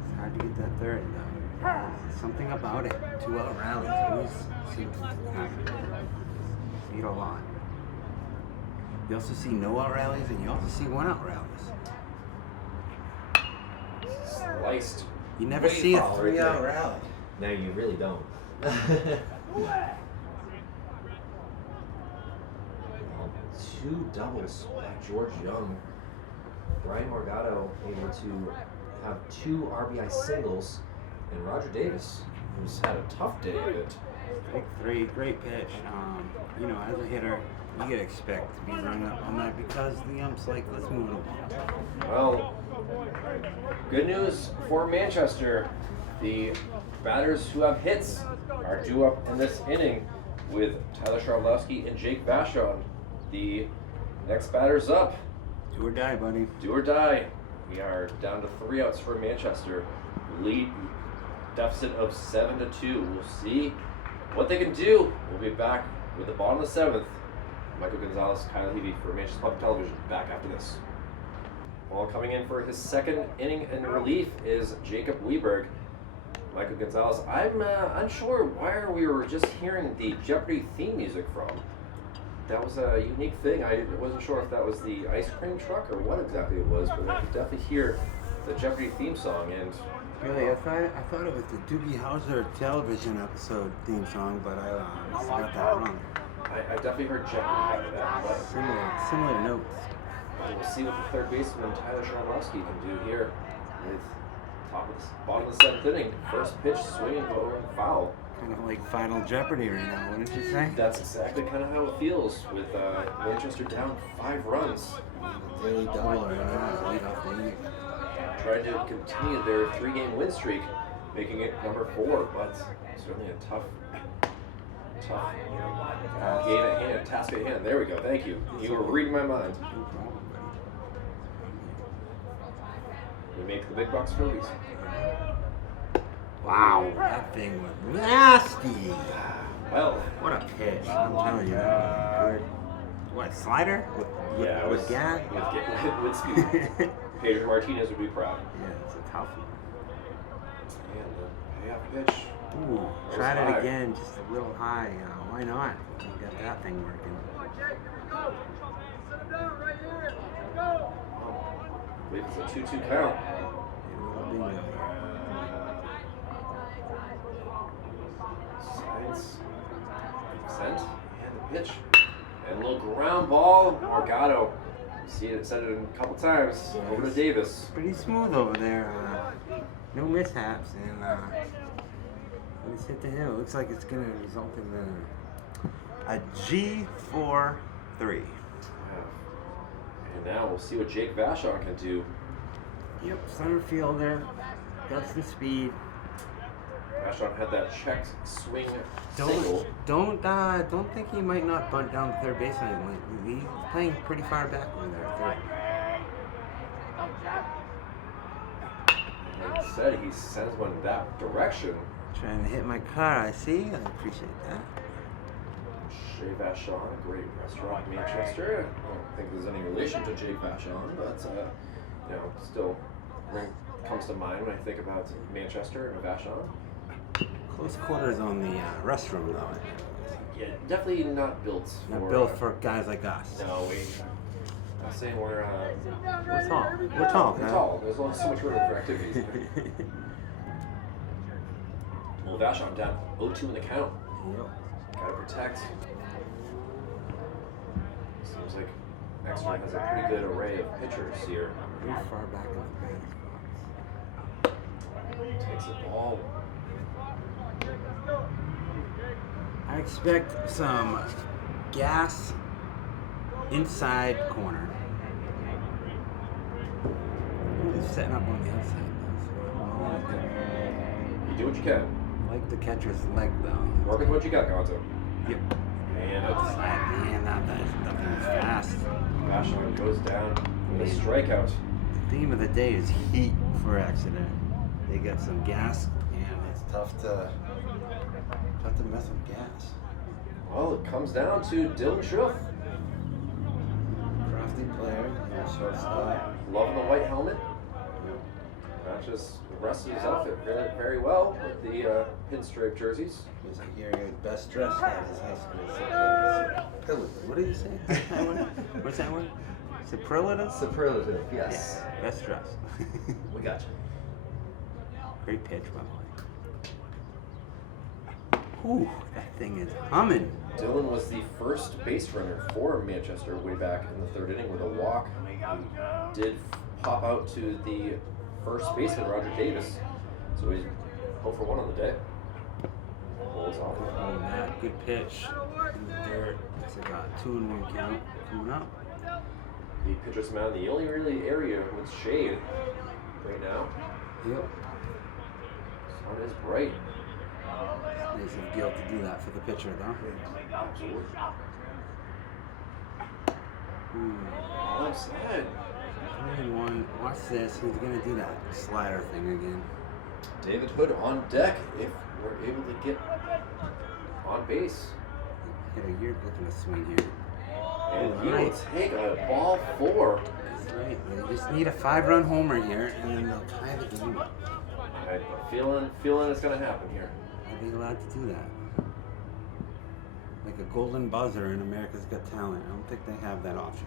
It's hard to get that 3rd though. There's something about it. 2-out rallies always seem to happen. See it a lot. You also see no-out rallies and you also see 1-out rallies. Sliced. You never Way see a foul right 3-out there. rally. No, you really don't. Well, 2 doubles by George Young. Brian Morgado able to have 2 RBI singles, and Roger Davis, who's had a tough day of it, Strike 3, great pitch. You know, as a hitter, you gotta expect to be running up on that because the ump's like, let's move it along. Well, good news for Manchester. The batters who have hits are due up in this inning with Tyler Sharlowski and Jake Vachon. The next batter's up. Do or die, buddy. Do or die. We are down to 3 outs for Manchester. Lead deficit of 7-2. We'll see what they can do. We'll be back with the bottom of the 7th. Michael Gonzalez, Kyle Levy for Manchester Public Television. Back after this. Well, coming in for his second inning in relief is Jacob Weberg. Michael Gonzalez, I'm unsure where we were just hearing the Jeopardy theme music from. That was a unique thing. I wasn't sure if that was the ice cream truck or what exactly it was, but I could definitely hear the Jeopardy theme song. And Really, I thought it was the Doogie Howser television episode theme song, but I must have got that wrong. I definitely heard Jeopardy after that. But Similar notes. we'll see what the third baseman Tyler Sharlowski can do here with bottom of the 7th inning. First pitch, swinging, going foul. Kind of like Final Jeopardy right now, wouldn't you say? That's exactly kind of how it feels with Manchester down 5 runs. Daily double right now, lead off the inning. Trying to continue their 3-game win streak, making it number 4, but certainly a tough game at hand, task at hand. There we go, thank you. You were reading my mind. No problem, We make the big bucks for a reason. buddy. Wow, that thing was nasty. Well, What a pitch! I'm telling you, that was good. What, slider? yeah, it was with gas? with speed. Pedro Martinez would be proud. Yeah, it's a tough one. And the payoff pitch. Ooh, was tried high. it again, just a little high. Why not? You got that thing working. I believe it's a 2-2 count. Bingo. Sides. Sent. And the pitch. And a little ground ball. Morgado. See it, said it a couple times. Over to Davis. Pretty smooth over there. No mishaps, and let's hit to him. It looks like it's going to result in a G4-3. And now we'll see what Jake Vachon can do. Yep, center fielder. Got some speed. Vachon had that checked swing single. Don't think he might not bunt down the third baseline. Like, he's playing pretty far back over there. Like I said, he sends one that direction. Trying to hit my car, I see. I appreciate that. Shea Vachon, a great restaurant in Manchester. I don't think there's any relation to Jake Vachon, but still comes to mind when I think about Manchester and Vachon. Close quarters on the restroom, though. Yeah, definitely not built for. Not built for guys like us. No, I'm saying we're tall. We're tall, We're man. tall. There's only so much room for activities. Well, Vachon down 0-2 in the count. Yep. Gotta protect. Seems like Exeter has a pretty good array of pitchers here. Pretty far back in the batting Takes the ball. I expect some gas inside corner. He's setting up on the outside. You do what you can. I like the catcher's leg, though. Work with what you got, Gonzo. Yep. And outside. Man, that was fast. Vachon goes down with a strikeout. The theme of the day is heat for Exeter. They got some gas, and it's Tough to mess with gas. Well, it comes down to Dylan Schruff. Crafty player, shortstop. Loving the white helmet. Matches the rest of his outfit very, very well with the pinstripe jerseys. Was here his best dressed at his high school. superlative. What did you say? What's that word? Superlative? Superlative, yes. Yeah, best dressed. We got you. Great pitch, by the way. Ooh, that thing is humming. Dylan was the first base runner for Manchester way back in the 3rd inning with a walk. He did pop out to the first baseman, Roger Davis. So he's 0 for 1 on the day. Holds off. Oh, Matt, good pitch. In the dirt. It's like a 2-1 count coming up. The pitcher's mound, the only really area with shade right now. Yep. Sun is bright. Nice of Gil to do that for the pitcher, though. Absolutely. Ooh. Onside. 3-1. Watch this. He's going to do that slider thing again. David Hood on deck if we're able to get on base. You're looking to swing here. And he Right. will take a ball 4. That's right. They just need a 5-run homer here, and then they'll tie the game up. I'm feeling it's going to happen here. Are they allowed to do that? Like a golden buzzer in America's Got Talent. I don't think they have that option.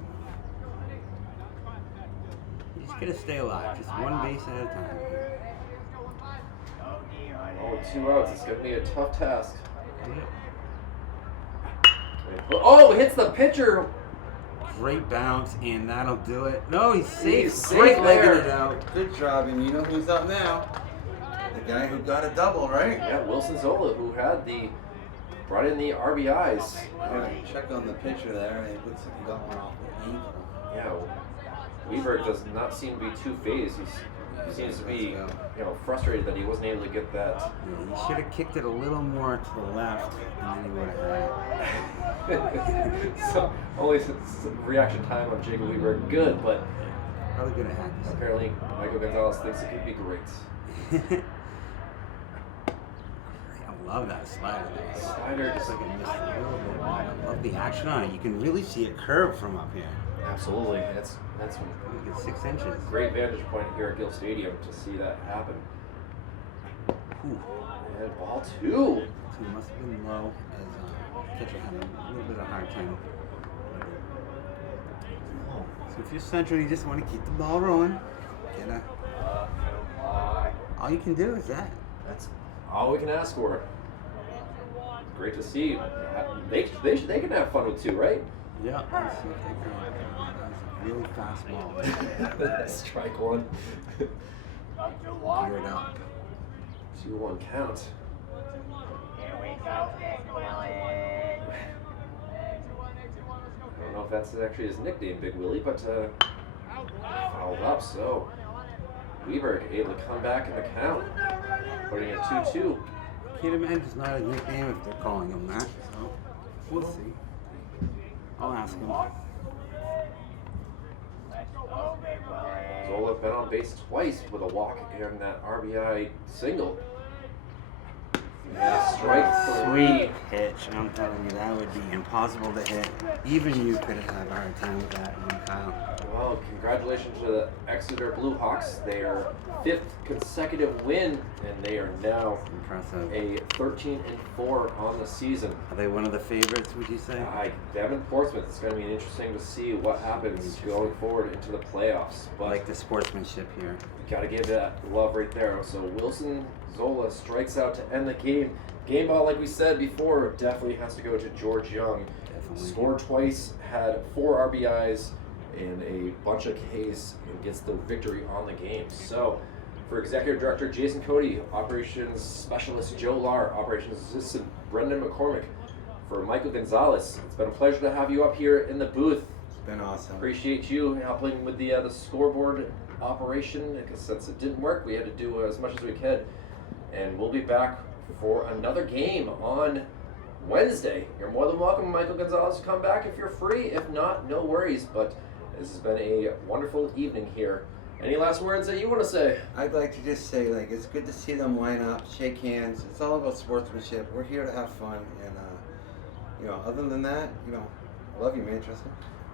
You just gotta stay alive, just one base at a time. Oh, 2 outs. It's going to be a tough task. Yep. Oh, hits the pitcher. Great bounce, and that'll do it. No, he's safe. He's safe Great there. legging it out. Good job, and you know who's up now? The guy who got a double, right? Yeah, Wilson Zola, who brought in the RBIs. Check on the pitcher there. It looks like he got one off the ankle. Yeah, Weaver does not seem to be too-phased. He seems to be, frustrated that he wasn't able to get that. Yeah, he should have kicked it a little more to the left, and then he would have had it. So, only reaction time on Jacob Weaver, good, but Probably good at hacking. apparently Michael Gonzalez thinks it could be great. I love that slider. Though. Slider It's just like it missed a little bit. I love the action on it. You can really see it curve from up here. absolutely. That's Look at 6 inches. a great vantage point here at Gill Stadium to see that happen. Ooh. And ball 2. So it must have been low as catcher had a little bit of a hard time. So if you're Central, you just want to keep the ball rolling. All you can do is that. That's all we can ask for. Great to see. They can have fun with 2, right? Yeah. Let's see if they can. That was a really fast ball. Strike 1. Geared up. 2-1 count. I don't know if that's actually his nickname, Big Willie, but fouled up, so Weaver able to come back in the count, putting it 2-2. Can't imagine it's not a nickname if they're calling him that. So we'll see. I'll ask him. Zola been on base twice with a walk and that RBI single. And strike 3. Sweet pitch. I'm telling you, that would be impossible to hit. Even you could have a hard time with that one, Kyle. Well, congratulations to the Exeter Blue Hawks. Their 5th consecutive win, and they are now Impressive. a 13-4 on the season. Are they one of the favorites, would you say? Devin Portsmouth, it's going to be interesting to see what happens going forward into the playoffs. I But like the sportsmanship here. got to give that love right there. So Wilson Zola strikes out to end the game. Game ball, like we said before, definitely has to go to George Young. Definitely. Scored twice, had 4 RBIs and a bunch of Ks, and gets the victory on the game. So, for Executive Director Jason Cody, Operations Specialist Joe Lahr, Operations Assistant Brendan McCormick, for Michael Gonzalez, it's been a pleasure to have you up here in the booth. It's been awesome. Appreciate you helping with the scoreboard operation, because since it didn't work, we had to do as much as we could. And we'll be back for another game on Wednesday. You're more than welcome, Michael Gonzalez, to come back if you're free. If not, no worries. But this has been a wonderful evening here. Any last words that you want to say? I'd like to just say, it's good to see them line up, shake hands. It's all about sportsmanship. We're here to have fun, and other than that, I love you, Manchester.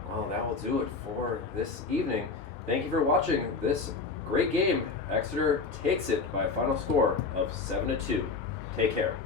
Well, that will do it for this evening. Thank you for watching this great game. Exeter takes it by a final score of 7-2. Take care.